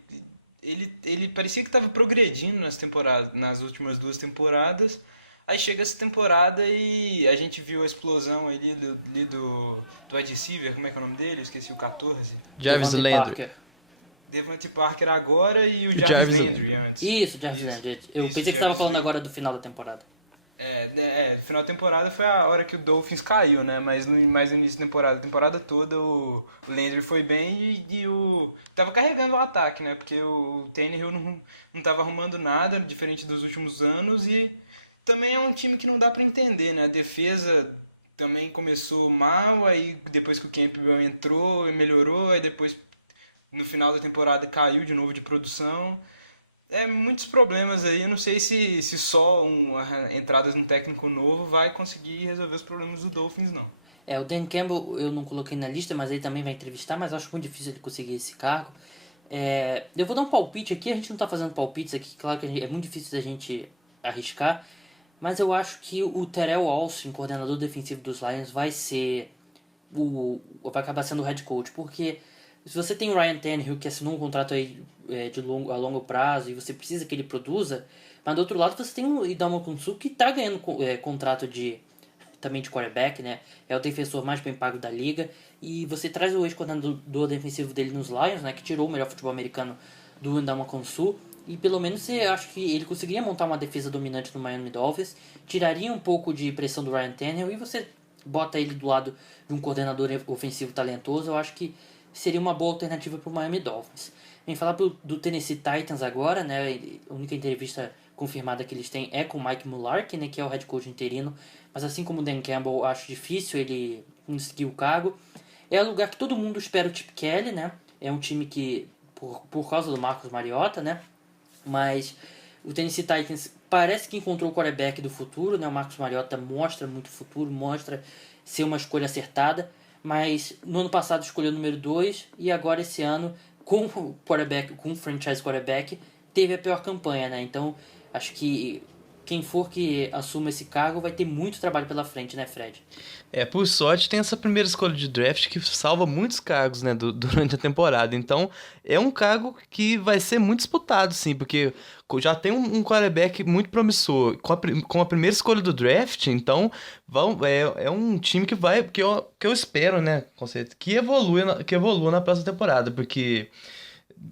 Ele parecia que estava progredindo nas últimas 2 temporadas. Aí chega essa temporada e a gente viu a explosão ali do wide receiver, como é que é o nome dele? Eu esqueci o 14. Jarvis Landry. Devante Parker agora e o Jarvis Landry antes. Isso, Jarvis Landry. Eu pensei que você estava falando agora do final da temporada. Final da temporada foi a hora que o Dolphins caiu, né? Mas mais no início da temporada. A temporada toda o Landry foi bem e tava carregando o ataque, né? Porque o Tannehill não tava arrumando nada, diferente dos últimos anos, e também é um time que não dá pra entender, né? A defesa também começou mal, aí depois que o Campbell entrou e melhorou, aí depois no final da temporada caiu de novo de produção. Muitos problemas aí, eu não sei se só entradas de um técnico novo vai conseguir resolver os problemas do Dolphins, não. O Dan Campbell eu não coloquei na lista, mas ele também vai entrevistar, mas acho muito difícil ele conseguir esse cargo. Eu vou dar um palpite aqui, a gente não tá fazendo palpites aqui, claro que é muito difícil da gente arriscar, mas eu acho que o Terrell Austin, coordenador defensivo dos Lions, vai acabar sendo o head coach, porque se você tem o Ryan Tannehill, que assinou um contrato aí a longo prazo e você precisa que ele produza, mas do outro lado você tem o Ndamukong Suh, que está ganhando contrato também de quarterback, né? É o defensor mais bem pago da liga, e você traz o ex-coordenador defensivo dele nos Lions, né? Que tirou o melhor futebol americano do Ndamukong Suh, e pelo menos você acha que ele conseguiria montar uma defesa dominante no Miami Dolphins, tiraria um pouco de pressão do Ryan Tannehill e você bota ele do lado de um coordenador ofensivo talentoso. Eu acho que seria uma boa alternativa para o Miami Dolphins. Vem falar do Tennessee Titans agora, né? A única entrevista confirmada que eles têm é com o Mike Mularkey, né? Que é o head coach interino. Mas assim como o Dan Campbell, acho difícil ele conseguir o cargo. É o lugar que todo mundo espera o Chip Kelly, né? É um time que, por causa do Marcus Mariota, né? Mas o Tennessee Titans parece que encontrou o quarterback do futuro, né? O Marcus Mariota mostra muito futuro, mostra ser uma escolha acertada. Mas no ano passado escolheu o número 2 e agora esse ano, com o franchise quarterback, teve a pior campanha, né? Então acho que quem for que assuma esse cargo vai ter muito trabalho pela frente, né, Fred? Por sorte tem essa primeira escolha de draft que salva muitos cargos, né, durante a temporada. Então, é um cargo que vai ser muito disputado, sim, porque já tem um quarterback muito promissor com a primeira escolha do draft. Então, é um time que eu espero, né, que evolua na próxima temporada, porque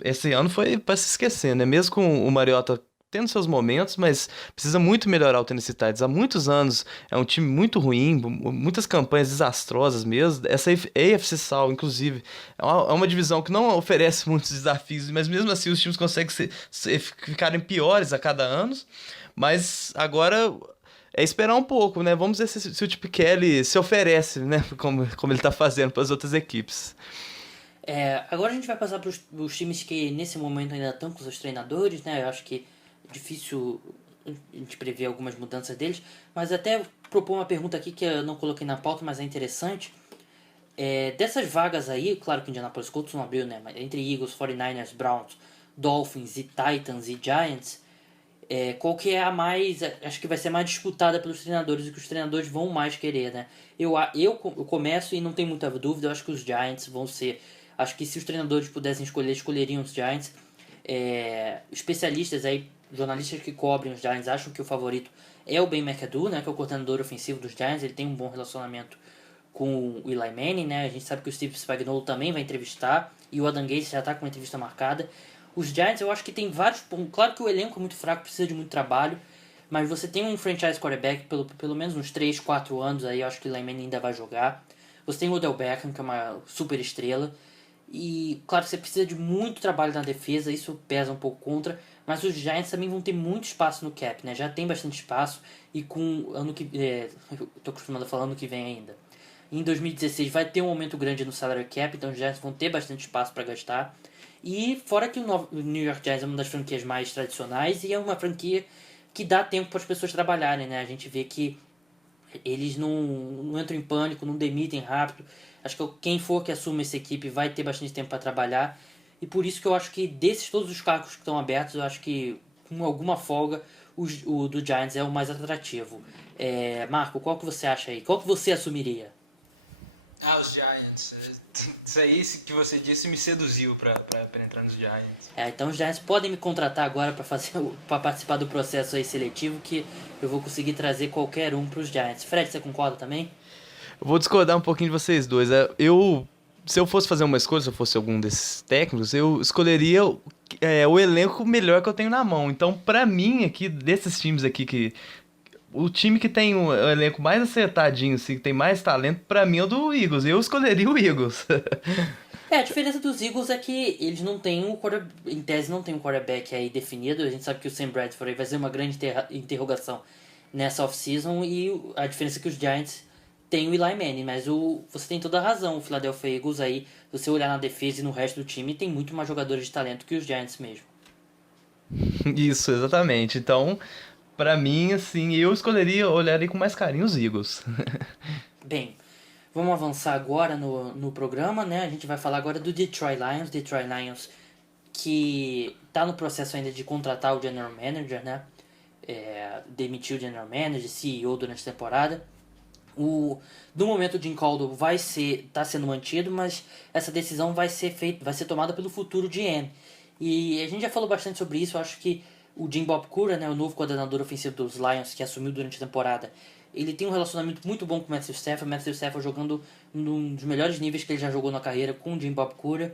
esse ano foi para se esquecer, né, mesmo com o Mariota tendo seus momentos, mas precisa muito melhorar o Tennessee Titans. Há muitos anos é um time muito ruim, muitas campanhas desastrosas mesmo. Essa AFC South, inclusive, é uma divisão que não oferece muitos desafios, mas mesmo assim os times conseguem ficarem piores a cada ano. Mas agora é esperar um pouco, né? Vamos ver se o Chip Kelly se oferece, né? Como ele está fazendo para as outras equipes. Agora a gente vai passar para os times que nesse momento ainda estão com seus treinadores, né? Eu acho que difícil a gente prever algumas mudanças deles, mas até propor uma pergunta aqui que eu não coloquei na pauta, mas é interessante. Dessas vagas aí, claro que Indianapolis Colts não abriu, né? Mas entre Eagles, 49ers, Browns, Dolphins e Titans e Giants, qual que é a mais, acho que vai ser mais disputada pelos treinadores e que os treinadores vão mais querer, né? Eu começo e não tenho muita dúvida, eu acho que os Giants vão ser, acho que se os treinadores pudessem escolher, escolheriam os Giants. Especialistas aí, jornalistas que cobrem os Giants acham que o favorito é o Ben McAdoo, né, que é o coordenador ofensivo dos Giants. Ele tem um bom relacionamento com o Eli Manning, né? A gente sabe que o Steve Spagnuolo também vai entrevistar e o Adam Gase já está com uma entrevista marcada. Os Giants, eu acho que tem vários pontos. Claro que o elenco é muito fraco, precisa de muito trabalho, mas você tem um franchise quarterback pelo menos uns 3, 4 anos aí, eu acho que o Eli Manning ainda vai jogar. Você tem o Odell Beckham, que é uma super estrela. E, claro, você precisa de muito trabalho na defesa, isso pesa um pouco contra, mas os Giants também vão ter muito espaço no cap, né? Já tem bastante espaço e com ano que... eu tô acostumado a falar ano que vem ainda. Em 2016 vai ter um aumento grande no salary cap, então os Giants vão ter bastante espaço para gastar. E fora que o New York Giants é uma das franquias mais tradicionais e é uma franquia que dá tempo para as pessoas trabalharem, né? A gente vê que eles não entram em pânico, não demitem rápido. Acho que quem for que assuma essa equipe vai ter bastante tempo para trabalhar. E por isso que eu acho que desses todos os cargos que estão abertos, eu acho que com alguma folga o do Giants é o mais atrativo. Marco, qual que você acha aí? Qual que você assumiria? Os Giants. Isso aí que você disse me seduziu pra entrar nos Giants. Então os Giants podem me contratar agora para participar do processo aí seletivo, que eu vou conseguir trazer qualquer um para os Giants. Fred, você concorda também? Eu vou discordar um pouquinho de vocês dois. Se eu fosse fazer uma escolha, se eu fosse algum desses técnicos, eu escolheria o elenco melhor que eu tenho na mão. Então, pra mim, aqui, desses times aqui, o time que tem o elenco mais acertadinho, assim, que tem mais talento, pra mim é o do Eagles. Eu escolheria o Eagles. A diferença dos Eagles é que eles não têm em tese não tem um quarterback aí definido. A gente sabe que o Sam Bradford vai ser uma grande interrogação nessa off-season, e a diferença é que os Giants tem o Eli Manning, mas você tem toda a razão. O Philadelphia Eagles aí, se você olhar na defesa e no resto do time, tem muito mais jogadores de talento que os Giants mesmo. Isso, exatamente. Então, pra mim, assim, eu olharia com mais carinho os Eagles. Bem, vamos avançar agora no programa, né? A gente vai falar agora do Detroit Lions, que tá no processo ainda de contratar o General Manager, né? Demitiu o General Manager, CEO durante a temporada. No momento o Jim Caldwell tá sendo mantido, mas essa decisão vai ser tomada pelo futuro GM. E a gente já falou bastante sobre isso. Eu acho que o Jim Bob Cura, né, o novo coordenador ofensivo dos Lions, que assumiu durante a temporada, ele tem um relacionamento muito bom com o Matthew Stafford jogando num dos melhores níveis que ele já jogou na carreira com o Jim Bob Cura.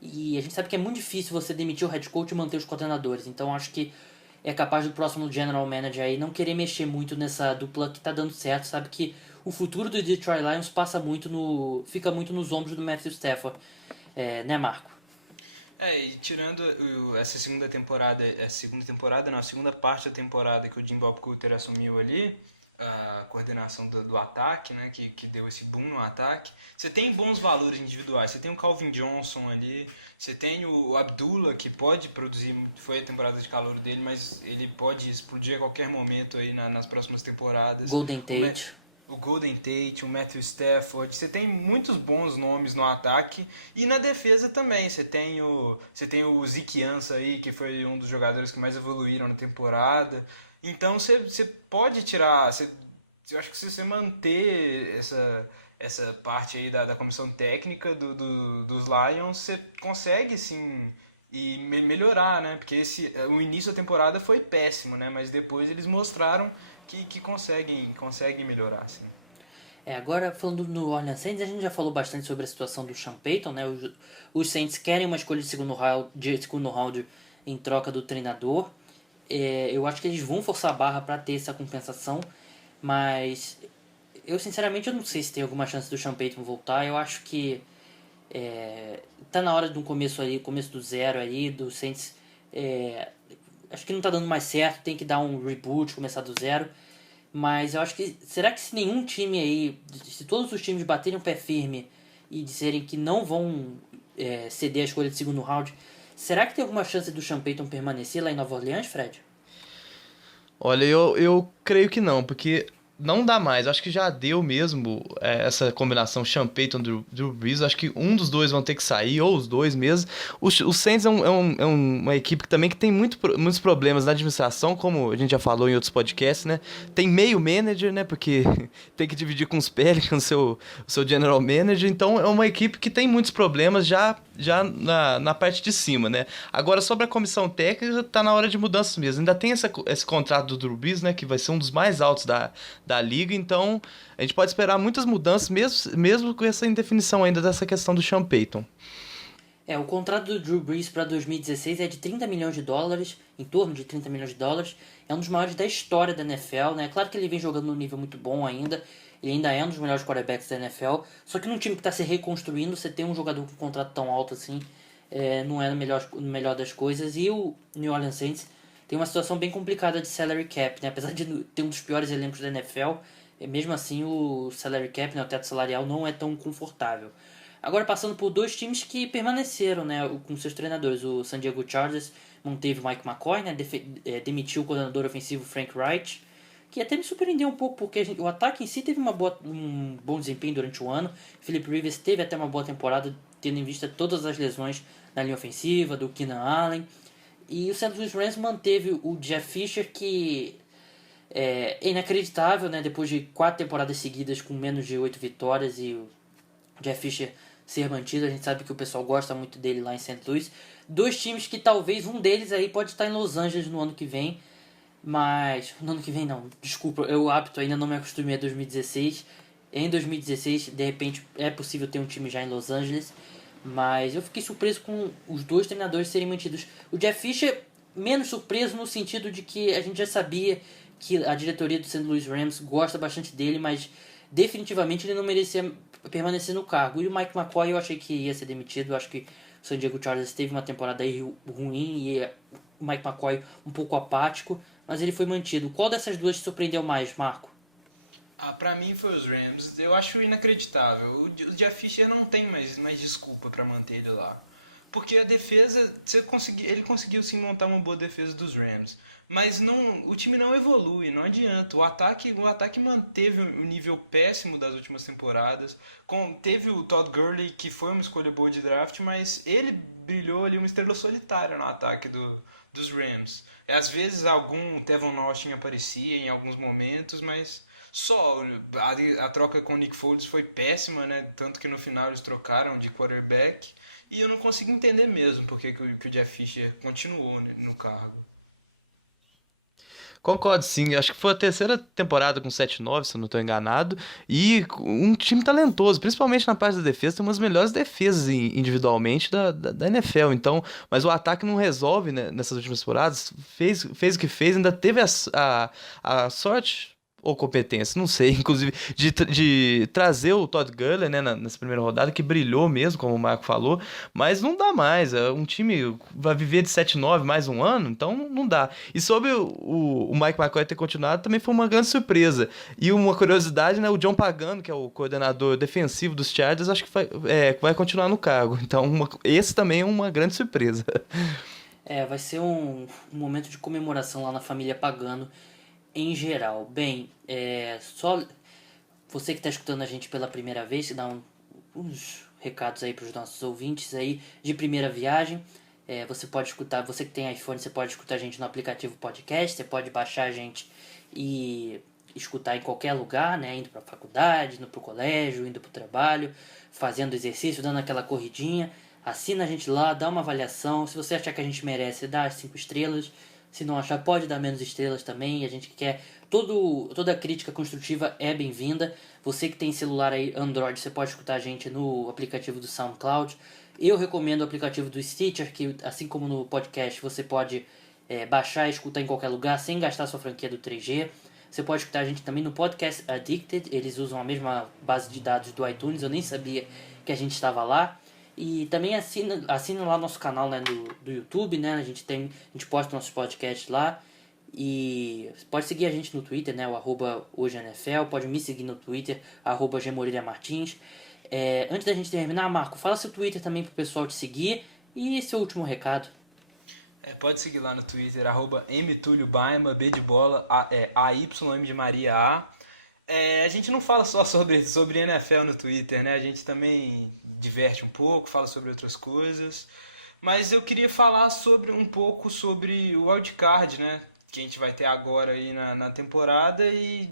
E a gente sabe que é muito difícil você demitir o head coach e manter os coordenadores. Então acho que é capaz do próximo General Manager aí não querer mexer muito nessa dupla que tá dando certo. Sabe que o futuro do Detroit Lions fica muito nos ombros do Matthew Stafford, né, Marco? E tirando essa segunda parte da temporada que o Jim Bob Cooter assumiu ali, a coordenação do ataque, né, que deu esse boom no ataque, você tem bons valores individuais. Você tem o Calvin Johnson ali, você tem o Abdullah, que pode produzir, foi a temporada de calor dele, mas ele pode explodir a qualquer momento aí nas próximas temporadas. Golden Tate. O Golden Tate, o Matthew Stafford, você tem muitos bons nomes no ataque, e na defesa também, você tem o Zeke Ansah aí, que foi um dos jogadores que mais evoluíram na temporada. Então você pode tirar, eu acho que se você manter essa parte aí da comissão técnica dos Lions, você consegue sim e melhorar, né? Porque o início da temporada foi péssimo, né? Mas depois eles mostraram que conseguem melhorar, sim. Agora falando do New Orleans Saints, a gente já falou bastante sobre a situação do Sean Payton, né? Os Saints querem uma escolha de segundo round em troca do treinador. Eu acho que eles vão forçar a barra para ter essa compensação, mas eu sinceramente eu não sei se tem alguma chance do Sean Payton voltar. Eu acho que tá na hora de um começo do zero ali, do Saints. Acho que não tá dando mais certo, tem que dar um reboot, começar do zero. Mas eu acho que, será que se nenhum time aí, se todos os times baterem o pé firme e disserem que não vão ceder a escolha de segundo round, será que tem alguma chance do Sean Payton permanecer lá em Nova Orleans, Fred? Olha, eu creio que não, porque não dá mais. Acho que já deu mesmo essa combinação Sean Payton e Drew Brees. Acho que um dos dois vão ter que sair, ou os dois mesmo. O Saints é uma equipe que também que tem muitos problemas na administração, como a gente já falou em outros podcasts, né? Tem meio manager, né? Porque tem que dividir com os Pelicans o seu general manager. Então é uma equipe que tem muitos problemas já na parte de cima, né? Agora, sobre a comissão técnica, tá na hora de mudanças mesmo. Ainda tem esse contrato do Drew Brees, né? Que vai ser um dos mais altos da liga, então a gente pode esperar muitas mudanças, mesmo com essa indefinição ainda dessa questão do Sean Payton. O contrato do Drew Brees para 2016 é de 30 milhões de dólares, em torno de 30 milhões de dólares. É um dos maiores da história da NFL, né? Claro que ele vem jogando num nível muito bom ainda, ele ainda é um dos melhores quarterbacks da NFL, só que num time que está se reconstruindo, você tem um jogador com um contrato tão alto assim, não é o melhor das coisas. E o New Orleans Saints tem uma situação bem complicada de salary cap, né? Apesar de ter um dos piores elencos da NFL, mesmo assim o salary cap, né, o teto salarial, não é tão confortável. Agora passando por dois times que permaneceram, né, com seus treinadores. O San Diego Chargers manteve o Mike McCoy, né, demitiu o coordenador ofensivo Frank Reich, que até me surpreendeu um pouco, porque o ataque em si teve um bom desempenho durante o ano. Philip Rivers teve até uma boa temporada, tendo em vista todas as lesões na linha ofensiva, do Keenan Allen. E o St. Louis Rams manteve o Jeff Fisher, que é inacreditável, né? Depois de 4 temporadas seguidas com menos de 8 vitórias e o Jeff Fisher ser mantido. A gente sabe que o pessoal gosta muito dele lá em St. Louis. Dois times que talvez um deles aí pode estar em Los Angeles no ano que vem. Mas, no ano que vem não, desculpa, o hábito ainda não me acostumei a 2016. Em 2016, de repente, é possível ter um time já em Los Angeles. Mas eu fiquei surpreso com os dois treinadores serem mantidos. O Jeff Fisher, menos surpreso no sentido de que a gente já sabia que a diretoria do St. Louis Rams gosta bastante dele, mas definitivamente ele não merecia permanecer no cargo. E o Mike McCoy eu achei que ia ser demitido. Eu acho que o San Diego Chargers teve uma temporada aí ruim e o Mike McCoy um pouco apático, mas ele foi mantido. Qual dessas duas te surpreendeu mais, Marco? Pra mim foi os Rams. Eu acho inacreditável. O Jeff Fisher não tem mais desculpa pra manter ele lá. Porque a defesa, ele conseguiu sim montar uma boa defesa dos Rams. Mas o time não evolui, não adianta. O ataque manteve o nível péssimo das últimas temporadas. Teve o Todd Gurley, que foi uma escolha boa de draft, mas ele brilhou ali uma estrela solitária no ataque dos Rams. Às vezes algum Tevon Austin aparecia em alguns momentos, mas só a troca com o Nick Foles foi péssima, né? Tanto que no final eles trocaram de quarterback. E eu não consigo entender mesmo porque que o Jeff Fisher continuou, né, no cargo. Concordo, sim. Acho que foi a terceira temporada com 7-9, se eu não estou enganado. E um time talentoso, principalmente na parte da defesa. Tem umas melhores defesas individualmente da NFL. Então, mas o ataque não resolve, né, nessas últimas temporadas. Fez o que fez, ainda teve a sorte ou competência, não sei, inclusive, de trazer o Todd Gurley, né, nessa primeira rodada, que brilhou mesmo, como o Marco falou, mas não dá mais. Um time vai viver de 7-9 mais um ano, então não dá. E sobre o Mike McCoy ter continuado, também foi uma grande surpresa. E uma curiosidade, né, o John Pagano, que é o coordenador defensivo dos Chargers, acho que vai continuar no cargo. Então, esse também é uma grande surpresa. Vai ser um momento de comemoração lá na família Pagano, em geral. Bem, só você que está escutando a gente pela primeira vez, dá uns recados aí para os nossos ouvintes aí de primeira viagem. Você pode escutar, você que tem iPhone, você pode escutar a gente no aplicativo podcast, você pode baixar a gente e escutar em qualquer lugar, né? Indo para a faculdade, indo para o colégio, indo para o trabalho, fazendo exercício, dando aquela corridinha. Assina a gente lá, dá uma avaliação. Se você achar que a gente merece, dá 5 estrelas. Se não achar, pode dar menos estrelas também. A gente quer... Toda crítica construtiva é bem-vinda. Você que tem celular aí, Android, você pode escutar a gente no aplicativo do SoundCloud. Eu recomendo o aplicativo do Stitcher, que assim como no podcast, você pode baixar e escutar em qualquer lugar, sem gastar sua franquia do 3G. Você pode escutar a gente também no Podcast Addicted. Eles usam a mesma base de dados do iTunes. Eu nem sabia que a gente estava lá. E também assina lá nosso canal, né, do YouTube, né? A gente posta nossos podcasts lá. E pode seguir a gente no Twitter, né? O @hojeNFL. Pode me seguir no Twitter, @gmorilhamartins. Antes da gente terminar, Marco, fala seu Twitter também pro pessoal te seguir. E seu último recado. Pode seguir lá no Twitter, @mtuliobaima, B de bola, AYM de Maria A. A gente não fala só sobre NFL no Twitter, né? A gente também diverte um pouco, fala sobre outras coisas. Mas eu queria falar um pouco sobre o wildcard, né? Que a gente vai ter agora aí na temporada. E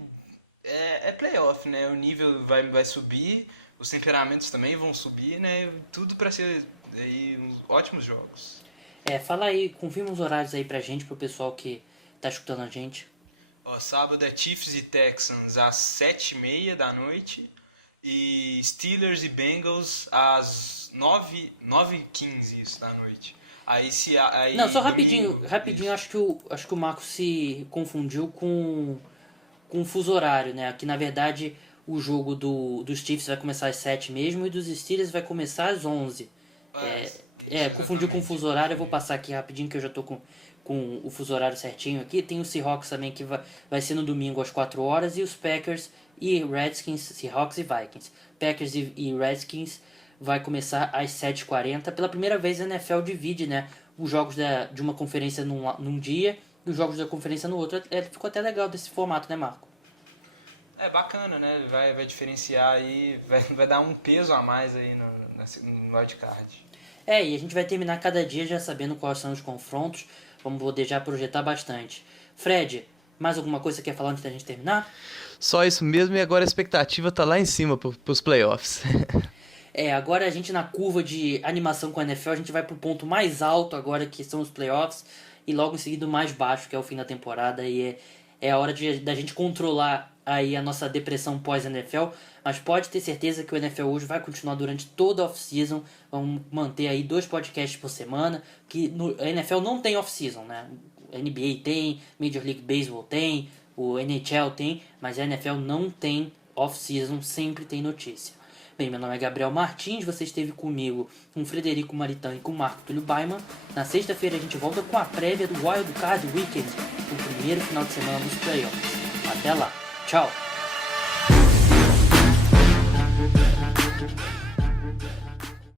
é playoff, né? O nível vai subir, os temperamentos também vão subir, né? Tudo para ser aí uns ótimos jogos. Fala aí, confirma os horários aí pra gente, pro pessoal que tá escutando a gente. Sábado é Chiefs e Texans às 7h30 da noite. E Steelers e Bengals às 9h15 isso da noite. Não, só rapidinho, acho que o Marco se confundiu com o fuso horário, né? Que na verdade o jogo dos Chiefs vai começar às 7 mesmo e dos Steelers vai começar às 11. Confundiu com o fuso horário. Eu vou passar aqui rapidinho que eu já tô com o fuso horário certinho aqui. Tem o Seahawks também que vai ser no domingo às 4 horas e os Packers e Redskins, Seahawks e Vikings. Packers e Redskins vai começar às 7h40. Pela primeira vez a NFL divide, né, os jogos de uma conferência num dia e os jogos da conferência no outro. Ficou até legal desse formato, né, Marco? Bacana, né? Vai diferenciar aí, vai dar um peso a mais aí no wildcard. E a gente vai terminar cada dia já sabendo quais são os confrontos. Vamos poder já projetar bastante. Fred, mais alguma coisa que você quer falar antes da gente terminar? Só isso mesmo, e agora a expectativa tá lá em cima pros playoffs. Agora a gente na curva de animação com a NFL, a gente vai pro ponto mais alto agora, que são os playoffs, e logo em seguida o mais baixo, que é o fim da temporada, e é a hora da gente controlar aí a nossa depressão pós-NFL, mas pode ter certeza que o NFL hoje vai continuar durante toda a off-season. Vamos manter aí 2 podcasts por semana, que a NFL não tem off-season, né? A NBA tem, Major League Baseball tem, o NHL tem, mas a NFL não tem off-season, sempre tem notícia. Bem, meu nome é Gabriel Martins, você esteve comigo, com Frederico Maritão e com Marco Túlio Baiman. Na sexta-feira a gente volta com a prévia do Wild Card Weekend, o primeiro final de semana dos playoffs. Até lá, tchau!